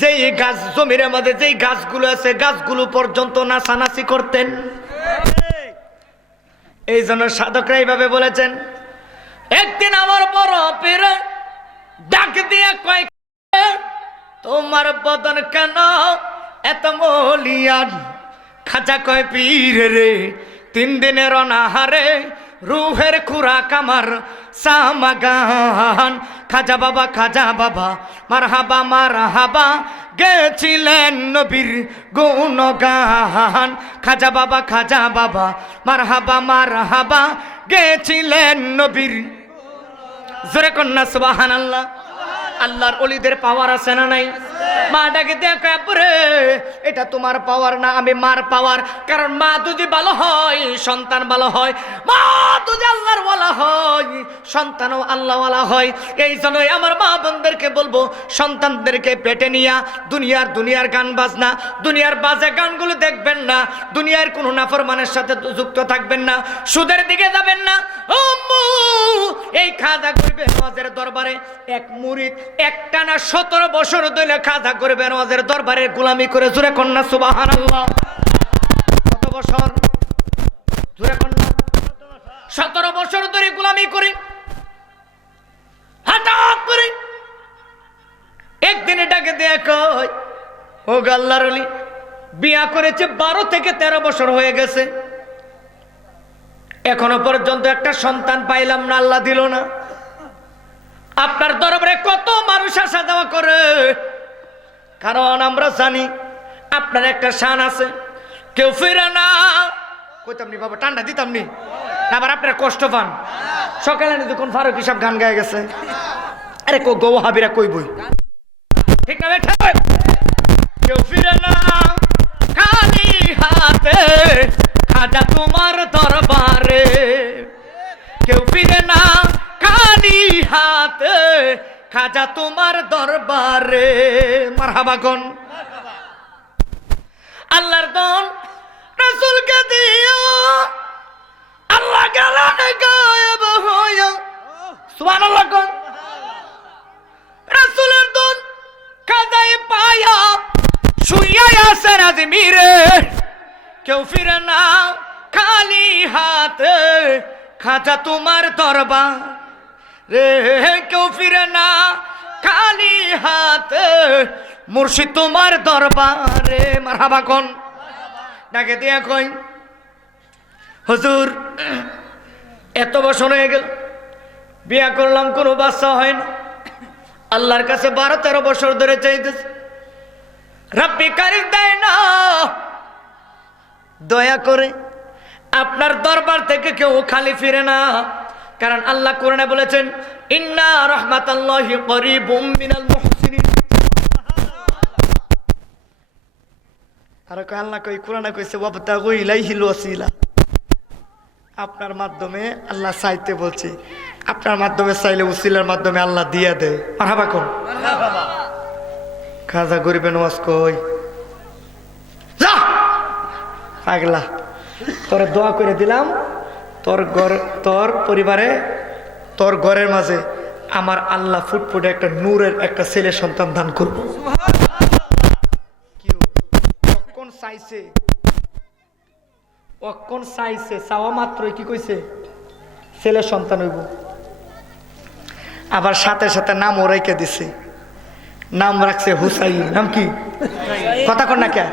যেই গাছ, জমির মধ্যে যেই গাছগুলো আছে গাছগুলো পর্যন্ত নাচানাচি করতেন। এই জন্য সাধকরা এইভাবে বলেছেন, একদিন আমার বড় পীর ডাক দিয়ে কয়, তোমার বদন কেন এত মলিয়ান? খাজা কয়, পীর রে 3 দিনের অনাহারে রুহের খুরাক আমার সামাগান। খাজা বাবা মারহাবা মারহাবা গেছিলেন নবীর গুণগান। খাজা বাবা মারহাবা মারহাবা গেছিলেন নবীর। জোরে কন্যা সুবহানাল্লাহ। আল্লাহর ওলিদের পাওয়ার আছে না নাই? মা ডাকে দেখে, এটা তোমার পাওয়ার না, আমি মার পাওয়ার। কারণ মা যদি ভালো হয় সন্তান ভালো হয়, মা যদি আল্লাহর ওয়ালা হয় সন্তানও আল্লাহ ওয়ালা হয়। এই জন্যই আমার মা বোনদেরকে বলবো, সন্তানদেরকে পেটে নিয়া দুনিয়ার গান বাজনা, দুনিয়ার বাজে গানগুলো দেখবেন না, দুনিয়ার কোনো নাফরমানের সাথে যুক্ত থাকবেন না, সুদের দিকে যাবেন না। এই খাজা গরিবে নওয়াজের দরবারে এক মুরিদ একটানা 17 বছর ধরে খাজা গরিবে নওয়াজের দরবারে গোলামি করে। জোরে কন্যা সুবহানাল্লাহ। কত বছর? জোরে কন্যা 17 বছর ধরে গোলামি করে। হঠাৎ করে একদিনে ডাকে দিয়ে কয়, ও আল্লাহর ওলি, বিয়া করেছে 12 থেকে 13 বছর হয়ে গেছে, এখনো পর্যন্ত একটা সন্তান পাইলাম না, আল্লাহ দিল না। আপনার দরবারে কত মানুষ আসা যাওয়া করে, কারণ আমরা জানি আপনার একটা শান আছে, কেউ ফিরে না। কইতাম নি বাবা, ঠান্ডা দিতাম নি, আবার আপনার কষ্ট পান। সকালে যখন ফারুক হিসাব গান গায়ে গেছে, আরে গো হাবিরা কই বই, ঠিক না? কেউ ফিরে না খালি হাতে খাজা তোমার দরবারে, কেউ ফিরে না খালি হাতে খাজা তোমার দরবারে। মারহাবা কোন আল্লাহর দন রাসূলকে দিও, আল্লাহ গালানে গায়েব হইয়া। সুবহানাল্লাহ কোন রাসূলের দন খাজায় পায়া শুইয়া আছে রাজমিরে, কেউ ফিরে না খালি হাতে খাজা তোমার দরবার রে, কেউ ফিরে না খালি হাতে মুর্শিদ তোমার দরবারে। মারহাবা কোন ডাকে দিয়া কই, হুজুর এত বছর হয়ে গেল, বিয়া করলাম কোনো বাচ্চা হয় না, আল্লাহর কাছে 12-13 বছর ধরে চাইতেছে, রাব্বি কারিম দেয় না। দয়া করে আপনার দরবার থেকে কেউ খালি ফিরে না, কারণ আল্লাহ কোরআনে বলেছেন, ইন্না রাহমাতাল্লাহি করিবুম মিনাল মুহসিনিন। আর আল্লাহ কই কোরআনে কইছে, ওয়াবতাগু ইলাইহিল ওয়াসিলা। আপনার মাধ্যমে আল্লাহ চাইতে বলছে, আপনার মাধ্যমে চাইলে উসিলার মাধ্যমে আল্লাহ দিয়ে দেয়। মারহাবা কোন খাজা গরিবে নওয়াজ কই, যা পাগলা, তোরে দোয়া করে দিলাম, তোর পরিবারে, তোর ঘরের মাঝে আমার আল্লাহ ফুটফুটে একটা নূরের একটা ছেলে সন্তান দান করব। চাইছে চাওয়া মাত্রই কি কইছে, ছেলে সন্তান হইব। আবার সাথে সাথে নাম ওরাইকে দিছে, নাম রাখছে হুসাইন। নাম কি? কথা কন না কে?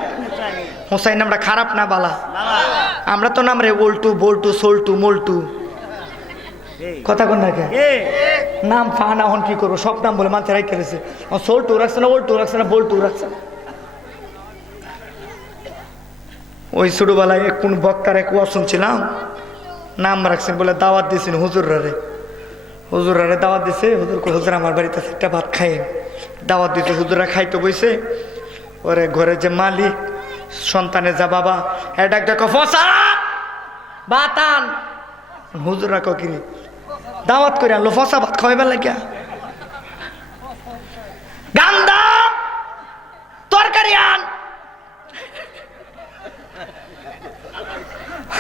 হুসাইন নামটা খারাপ না বালা? আমরা তো নাম রে ওল্টু বল্টু সোল্টু মোল্টু, কথা কন না কে? নাম ফানা হন কি করবো, সব নাম বলে মাথায় রাখতে গেছে। সোল্টু রাখছে না, ওল্টু রাখছে না, বল্টু রাখছে না। ওই ছোটবেলায় কোন বক্তার এক ওয়াজ শুনছিলাম, নাম রাখছেন বলে দাওয়াত দিয়েছেন হুজুরারে দাওয়াত দিছে। হুজুর আমার বাড়িতে একটা ভাত খাই, দাওয়াত দিতে হুজুরা খাইতে বইছে। ওরে ঘরে যে মালিক, সন্তানে যা বাবা ডাক দেখো ফসা বাতান, হুজুরা কিনি দাওয়াত করে আনলো ফসা ভাত খাওয়াইবার লাগিয়া। গান্দা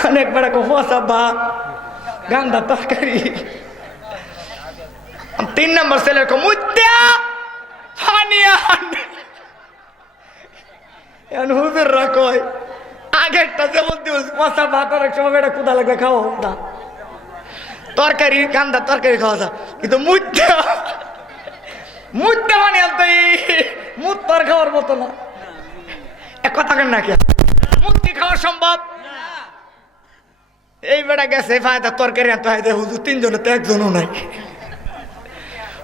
অনেক বড় ফসা ভাত গান্দা তরকারি। 3 নম্বর ছেলের মুত্যা ফানিয়া এখন হুজুররা কয় আগেরটা যেমন দিবস ফসা ভাত অনেক সময় এটা ক্ষুধা লাগলে খাওয়া না, তরকারি গান্দা তরকারি খাওয়া যায়, কিন্তু মুত্যা মানে মুত তর খাওয়ার মতো না। এক কথা কেন নাকি মুক্তি খাওয়া সম্ভব? এই বেটা গেছে ফায়দা তরকারি আনতে হয়, হুজুর 3 জনে তো 1 জনও নাই।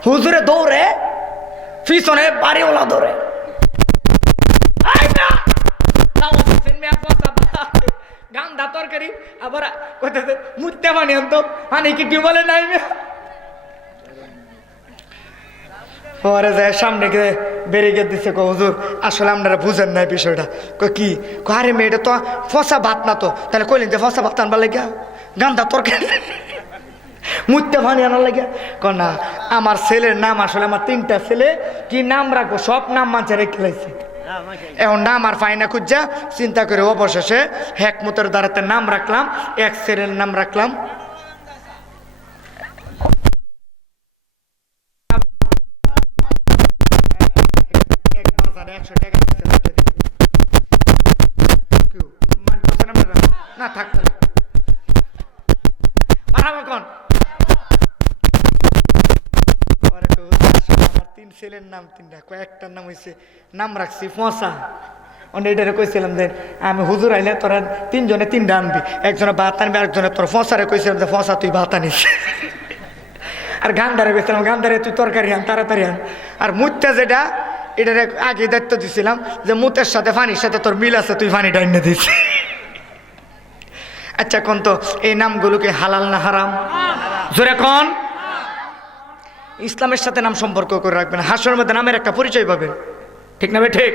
হুজুরে দৌড়ে পিছনে বাড়িওয়ালা দৌড়ে গান্দা তরকারি আবার কোথাতে মুত্যা পানি আনতো, পানি কি টিউবওয়েলে নাই। পরে যায় সামনে গিয়ে ব্যারিকেড দিচ্ছে, হুজুর আসলে আপনারা বুঝেন নাই বিষয়টা। কি আরে মেয়েটা তো ফসা ভাত না, তো তাহলে কইলেন যে ফসা ভাত আনবার লাগিয়া গান্দা তরকারি মুত্যা পানি আনার লাগিয়া। না আমার ছেলের নাম আসলে আমার 3টা ছেলে, কি নাম রাখবো সব নাম মাঝে রেখে লাইছে। এখন নাম আর ফাইনা খুঁজা চিন্তা করে অবশেষে হেকমতের দ্বারাতে নাম রাখলাম, এক ছেলের নাম রাখলাম না থাকতো না আমার 3 ছেলের নাম 3টা, কয়েকটার নাম হয়েছে নাম রাখছি ফসা। এটারে কইছিলাম যে আমি হুজুর আইলে তোরা 3 জনে 3টা আনবি, একজনে ভাত আনবি, আরেকজনে তোর ফসারে কইছিলাম যে ফসা তুই ভাত আনিস। আর গান্ধারে কইছিলাম গান্ধারে তুই তরকারি আন, তাড়াতাড়ি আন। আর মুত্যা যেটা এটার আগে দায়িত্ব দিছিলাম যে মুতের সাথে পানির সাথে তোর মিল আছে, তুই পানি ডাইনে দিস। আচ্ছা কোন তো এই নামগুলোকে হালাল না হারাম? জোরে কোন? ইসলামের সাথে নাম সম্পর্ক করে রাখবেন, হাসরের মধ্যে নামের একটা পরিচয় পাবেন, ঠিক না ভাই? ঠিক।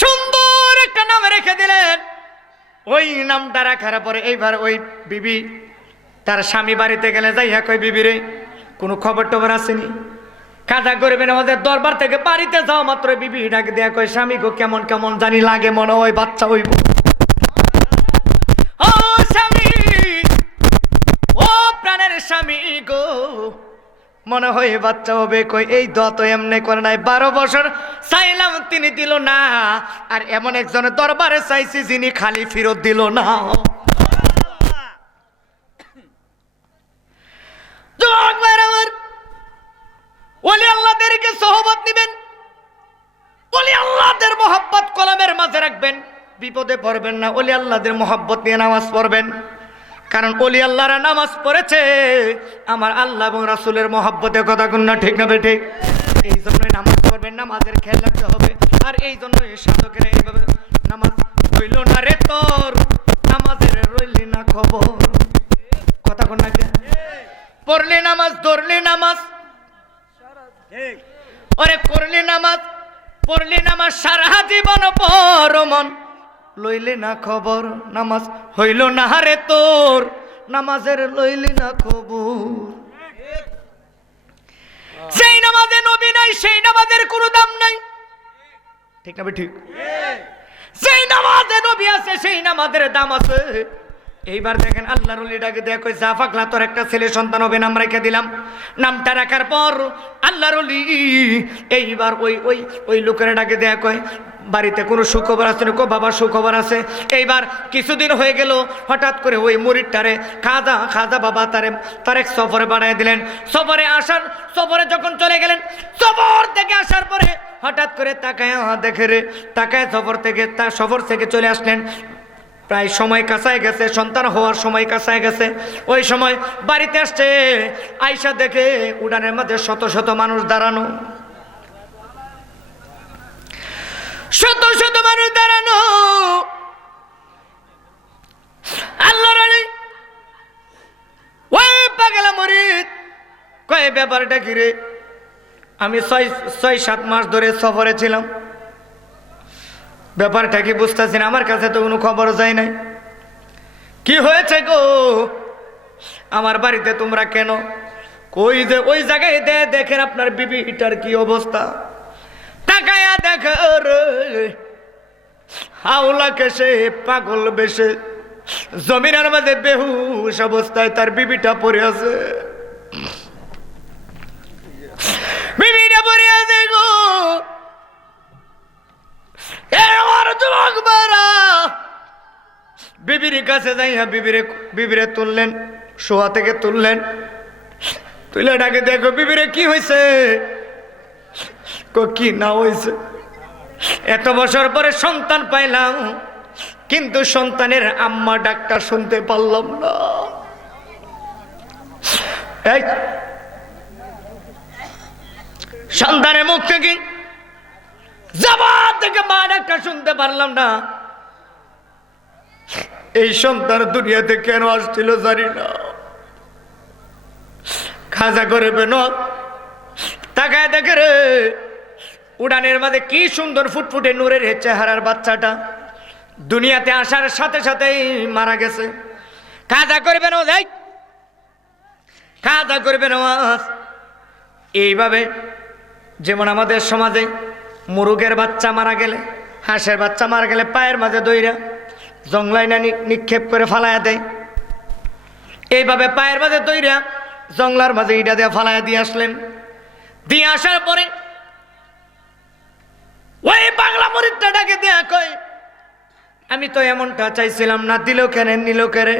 সুন্দর একটা নাম রেখে দিলেন। ওই নামটা রাখার পরে এইবার ওই বিবি তার স্বামী বাড়িতে গেলে যাইয়া কই বিবি রে কোনো খবর টবর আসেনি? কাজা করবেন আমাদের দরবার থেকে বাড়িতে যাওয়া মাত্র বিবি ডাক দেয়া কয় স্বামী গো কেমন কেমন জানি লাগে, মনে হয় বাচ্চা হইব। ও স্বামী, ও প্রাণের স্বামী গো, মনে হয় বাচ্চা হবে। কই এই দোয়া তো এমনি করে নাই, 12 বছর চাইলাম তিনি দিল না, আর এমন একজনের দরবারে চাইছি যিনি খালি ফেরত দিল না। ওলি আল্লাহদেরকে সোহবত নিবেন, ওলি আল্লাহদের মোহাব্বত কলমের মাঝে রাখবেন, বিপদে পড়বেন না। ওলি আল্লাহদের মোহাব্বত নিয়ে নামাজ পড়বেন, কারণ ওলি আল্লাহরা নামাজ পড়েছে আমার আল্লাহ এবং রাসূলের মোহাব্বতে। কথা কোন না ঠিক না ঠিক? এই জন্যই নামাজ পড়বেন, নামাজের খেয়াল রাখতে হবে। আর এই জন্যই সাধকেরা এইভাবে নামাজ হইল না রে তোর, নামাজের রইলি না খবর। কথা কোন না? পড়লি নামাজ, ধরলি নামাজ, ওরে করলি নামাজ, পড়লি নামাজ, সারা জীবন পরমন লইলি না খবর, নামাজ হইল না রে তোর, নামাজের লইলি না খবর। সেই নামাজে নবী নাই, সেই নামাজের কোনো দাম নাই, ঠিক না ঠিক? সেই নামাজে নবী আছে, সেই নামাজের দাম আছে। এইবার দেখেন আল্লাহর ওলি ডাকে দেয়া কই জাফাকলা তোর একটা ছেলে সন্তান হবে, নাম রেখে দিলাম। নামটা রাখার পর আল্লাহর ওলি এইবার ওই ওই ওই লোকের ডাকে দেয়া কয় বাড়িতে কোনো সুখবর আছে না? কো বাবা সুখবর আছে। এইবার কিছুদিন হয়ে গেল, হঠাৎ করে ওই মুরিদটারে খাজা বাবা তারেক সফরে বাড়ায় দিলেন। সফরে যখন চলে গেলেন, সফর থেকে আসার পরে হঠাৎ করে তাকায় দেখে রে, তাকায় সফর থেকে চলে আসলেন। প্রায় সময় কাছায় গেছে, সন্তান হওয়ার সময় কাছায় গেছে। ওই সময় বাড়িতে আসছে, আয়সা দেখে উড়ানের মধ্যে শত শত মানুষ দাঁড়ানো, শত শত মানুষ দাঁড়ানো। আল্লাহর ওলি ওই পাগলা মুরিদ কয় ব্যাপারটা কি রে? আমি 6-7 মাস ধরে সফরে ছিলাম, ব্যাপারটা কি বুঝতেছি না, আমার কাছে তো কোনো খবর যায় নাই। কি হয়েছে গো? আমার বাড়িতে তোমরা কেন? কই যে ওই জায়গায় দেখেন আপনার বিবিটার কি অবস্থা। তাকায়া দেখে রে হাওলাকে সে পাগল বেশে জমিনের মধ্যে বেহুশ অবস্থায় তার বিবিটা পড়ে আছে। বিবিটা পড়ে আছে গো। যুবক বারা বিবির কাছে যাইয়া বিবিরে তুললেন, শোয়া থেকে তুললেন, তুলে ডাকে দেখো বিবিরে কি হয়েছে? কি না হয়েছে? এত বছর পরে সন্তান পাইলাম, কিন্তু সন্তানের আম্মা ডাকটা শুনতে পারলাম না। সন্তানের মুখ থেকে জবান থেকে মা ডাকটা শুনতে পারলাম না। এই সন্তান দুনিয়াতে কেন আসছিল জানি না। খাজা করে বেনত তাকায় দেখে রে উড়ানের মাঝে কি সুন্দর ফুটফুটে নূরের চেহারার বাচ্চাটা দুনিয়াতে আসার সাথে সাথেই মারা গেছে। খাজা করবে না যাই, খাজা করবে না। এইভাবে যেমন আমাদের সমাজে মুরগের বাচ্চা মারা গেলে, হাঁসের বাচ্চা মারা গেলে পায়ের মাঝে দইরা জংলাইনা নিক্ষেপ করে ফালাইয়া দেয়, এইভাবে পায়ের মাঝে দইরা জংলার মাঝে ইটা দিয়ে ফালাইয়া দিয়ে আসলেন। দিয়ে আসার পরে ওই বাংলা মরিদটা ডাকে দেয়া কই, আমি তো এমনটা চাইছিলাম না, দিল কেন নিল কেরে?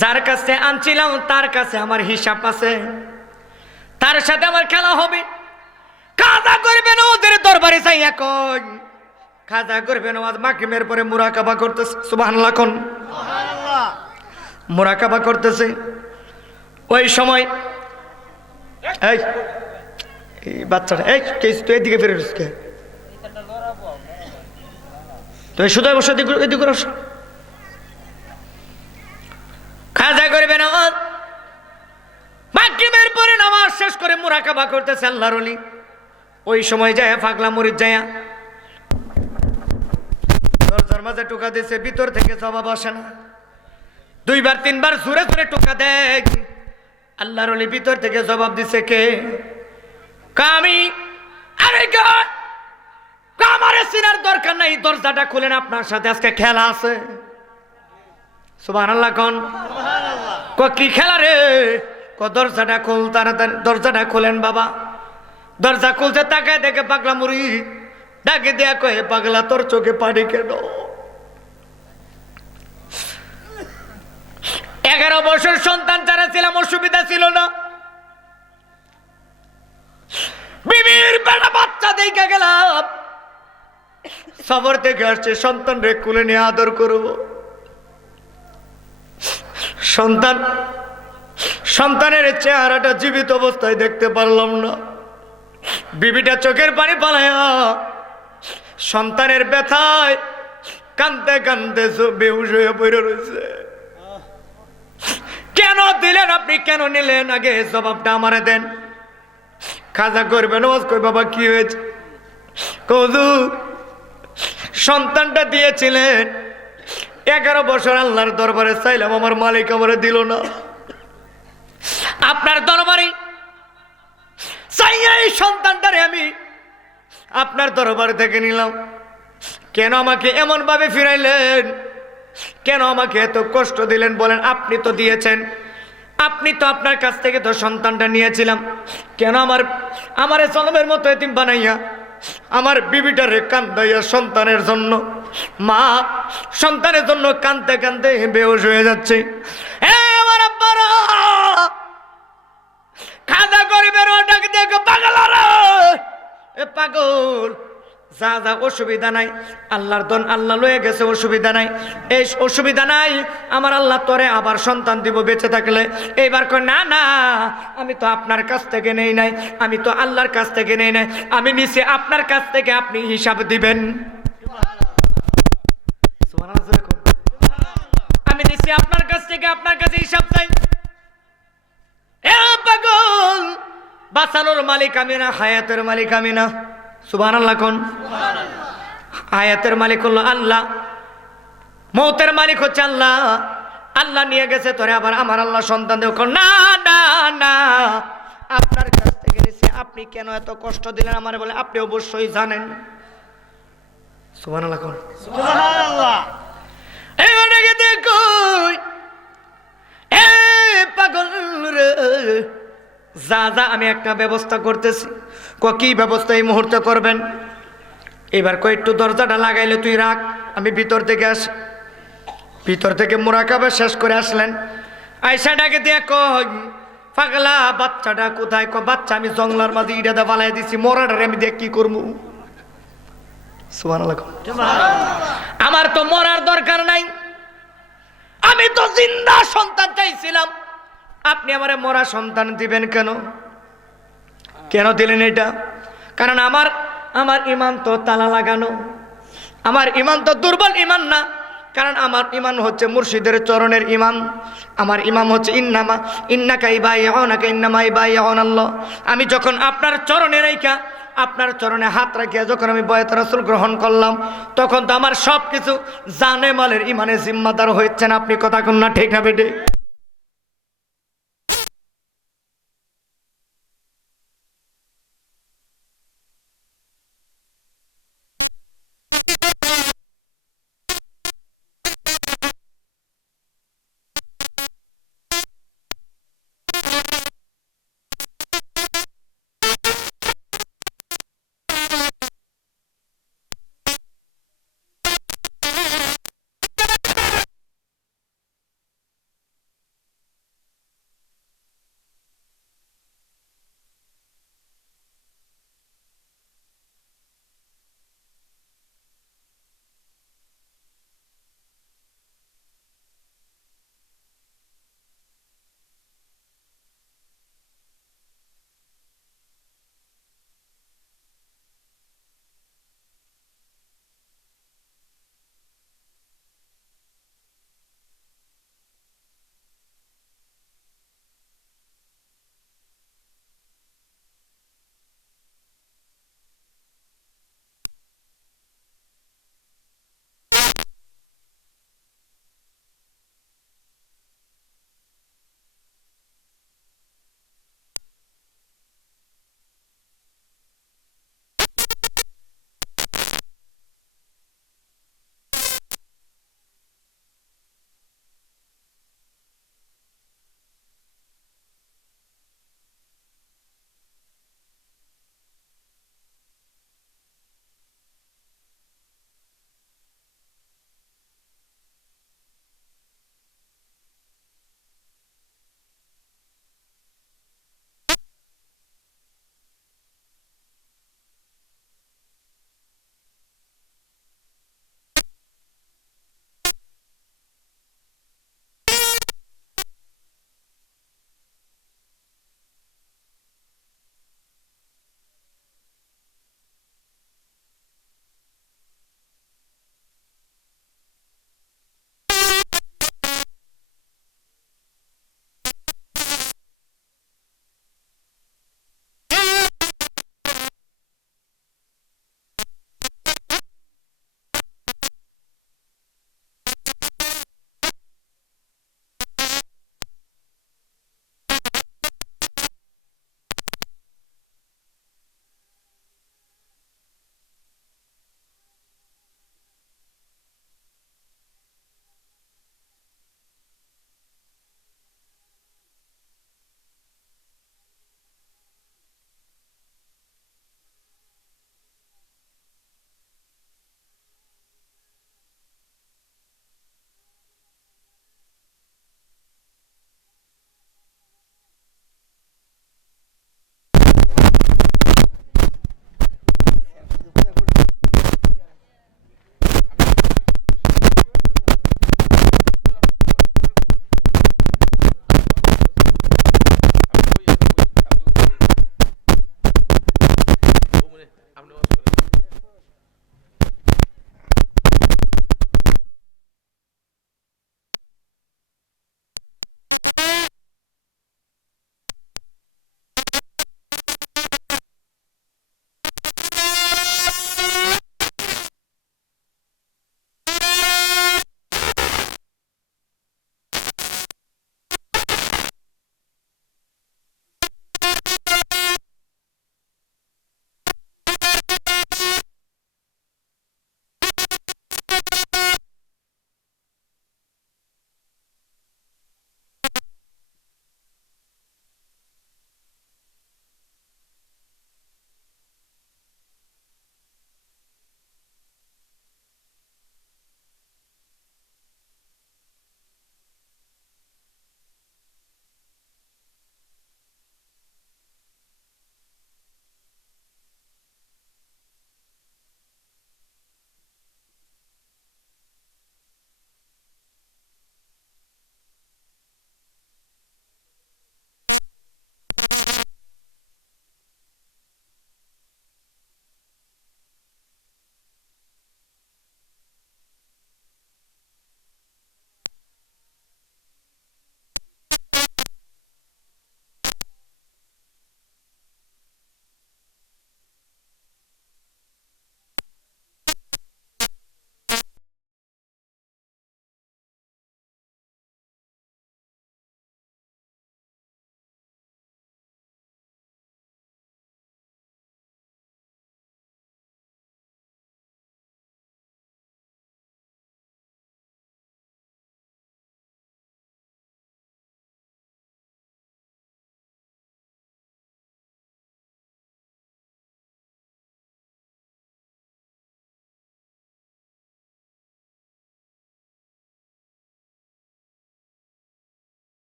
যার কাছে আনছিলাম তার কাছে আমার হিসাব আছে, তার সাথে আমার খেলা হবে। খাজা করবে না ওদের দরবারে চাইয়া কই, খাজা করবে না মাকিমের পরে মুরাকাবা করতেছে। সুবহানাল্লাহ কোন মুরাকাবা করতেছে। ওই সময় এই বাচ্চাটা এই তুই এদিকে ফিরে কে তুই শুধু বসে এদিকে রস। খাজা করবে না মাগরিবের পরে নামাজ শেষ করে মুরাকাবা করতেছে আল্লাহর ওলি। ওই সময় যায় পাগলা মুরিদ যায়া দরজার মাঝে টোকা দিয়েছে, ভিতর থেকে জবাব আসে না। দুইবার তিনবার জোরে জোরে টোকা দেয়, আল্লাহর ওলি ভিতর থেকে জবাব দিছে কে? আমি। আরে আমারে চিনার দরকার নাই, দরজাটা খুলেন, আপনার সাথে আজকে খেলা আছে। সুবহানাল্লাহ কোন কি খেলা রে? দরজাটা খুল তাড়াতাড়ি, দরজাটা খুলেন বাবা। দরজা খুলতে তাকায় দেখে পাগলা মুড়ি ডাকে দেয়া কয়ে, পাগলা তোর চোখে পানি কেন? 11 বছর সন্তান ছাড়া ছিলাম, অসুবিধা ছিল না। বিবির বেটা বাচ্চা দেখে গেলাম, সফর থেকে আসছে, সন্তান রে কুলে নিয়ে আদর করব। সন্তানের চেহারাটা জীবিত অবস্থায় দেখতে পারলাম না। বিবিটা চোখের পানি পালায়া সন্তানের ব্যথায় কান্দতে কান্দতে বেহুশ হয়ে পড়ে রয়েছে। কেন দিলেন আপনি, কেন নিলেন? আগে জবাবটা আমারে দেন। খাজা করবে নওয়াজ কই, বাবা কি হয়েছে? হুজুর সন্তানটা দিয়েছিলেন, 11 বছর আল্লাহর দরবারে চাইলাম, আমার মালিক আমারে দিল না। আপনার দরবারে চাইয়া এই সন্তানটারে আমি আপনার দরবার থেকে নিলাম। কেন আমাকে এমন ভাবে ফিরাইলেন? কেন আমাকে এত কষ্ট দিলেন? বলেন, আপনি তো দিয়েছেন, আপনি তো আপনার কাছ থেকে তো সন্তানটা নিয়েছিলাম। কেন আমার জন্মের মতো এতিম বানাইয়া আমার বিবিটারে কান্দাইয়া সন্তানের জন্য, মা সন্তানের জন্য কান্দতে কান্দতে বেহুশ হয়ে যাচ্ছে। আমার আব্বারা খাজা গরিবের ডাক দেখো, পাগলারা এ পাগল, যা যা অসুবিধা নাই, আল্লাহর দন আল্লাহ লয়ে গেছে, অসুবিধা নাই, এই অসুবিধা নাই, আমার আল্লাহ তোরে আবার সন্তান দিব বেঁচে থাকলে। এইবার কই না না, আমি তো আপনার কাছ থেকে নেই নাই, আমি তো আল্লাহর কাছ থেকে নেই নাই, আমি নিচে আপনার কাছ থেকে আপনি হিসাব দিবেন। আমি নিচে আপনার কাছ থেকে আপনার কাছে হিসাব চাই। এ পাগল, বাঁচানোর মালিক আমি না, হায়াতের মালিক আমি না। সুবহানাল্লাহ কোন হায়াতের মালিক হলো আল্লাহ, মৌতের মালিক হচ্ছে আল্লাহ। আল্লাহ নিয়ে গেছে তোরে, আবার আমার আল্লাহ সন্তান দেব। না না না, আপনার কাছ থেকে নিচে আপনি কেন এত কষ্ট দিলেন আমারে? বলে আপনি অবশ্যই জানেন। সুবহানাল্লাহ কোন সুবহানাল্লাহ। এই অনেকে দেখো এ পাগল রে, যা যা আমি একটা ব্যবস্থা করতেছি। কি ব্যবস্থা এই মুহূর্তে করবেন? এবার একটু দরজাটা লাগাইলে তুই রাখ, আমি ভিতর থেকে আসি। ভিতর থেকে মুরাকাবা শেষ করে আসলেন, আয়সাটাকে দিয়ে কই পাগলা বাচ্চাটা কোথায়? বাচ্চা আমি জঙ্গলার মাঝে ইটাতে ফালাই দিছি, মরাটারে আমি দিয়ে কি করবো? সুবহানাল্লাহ। আমার তো মরার দরকার নাই, আমি তো জিন্দা সন্তান চাইছিলাম, আপনি আমারে মরা সন্তান দিবেন কেন? কেন দিলেন এটা? কারণ আমার ইমান তো তালা লাগানো, আমার ইমান তো দুর্বল ইমান না। কারণ আমার ইমান হচ্ছে মুর্শিদের চরণের ইমান। আমার ইমাম হচ্ছে ইন্নাকা ইবাইউনাকা ইন্নামা ইবাইউনাল্লাহ। আমি যখন আপনার চরণে রাইখা, আপনার চরণে হাত রাখিয়া যখন আমি বয়াত রাসূল গ্রহণ করলাম, তখন তো আমার সব কিছু জানে মালের ইমানে জিম্মাদার হয়েছেন। আপনি কথা কোন না, ঠিক না বেটে?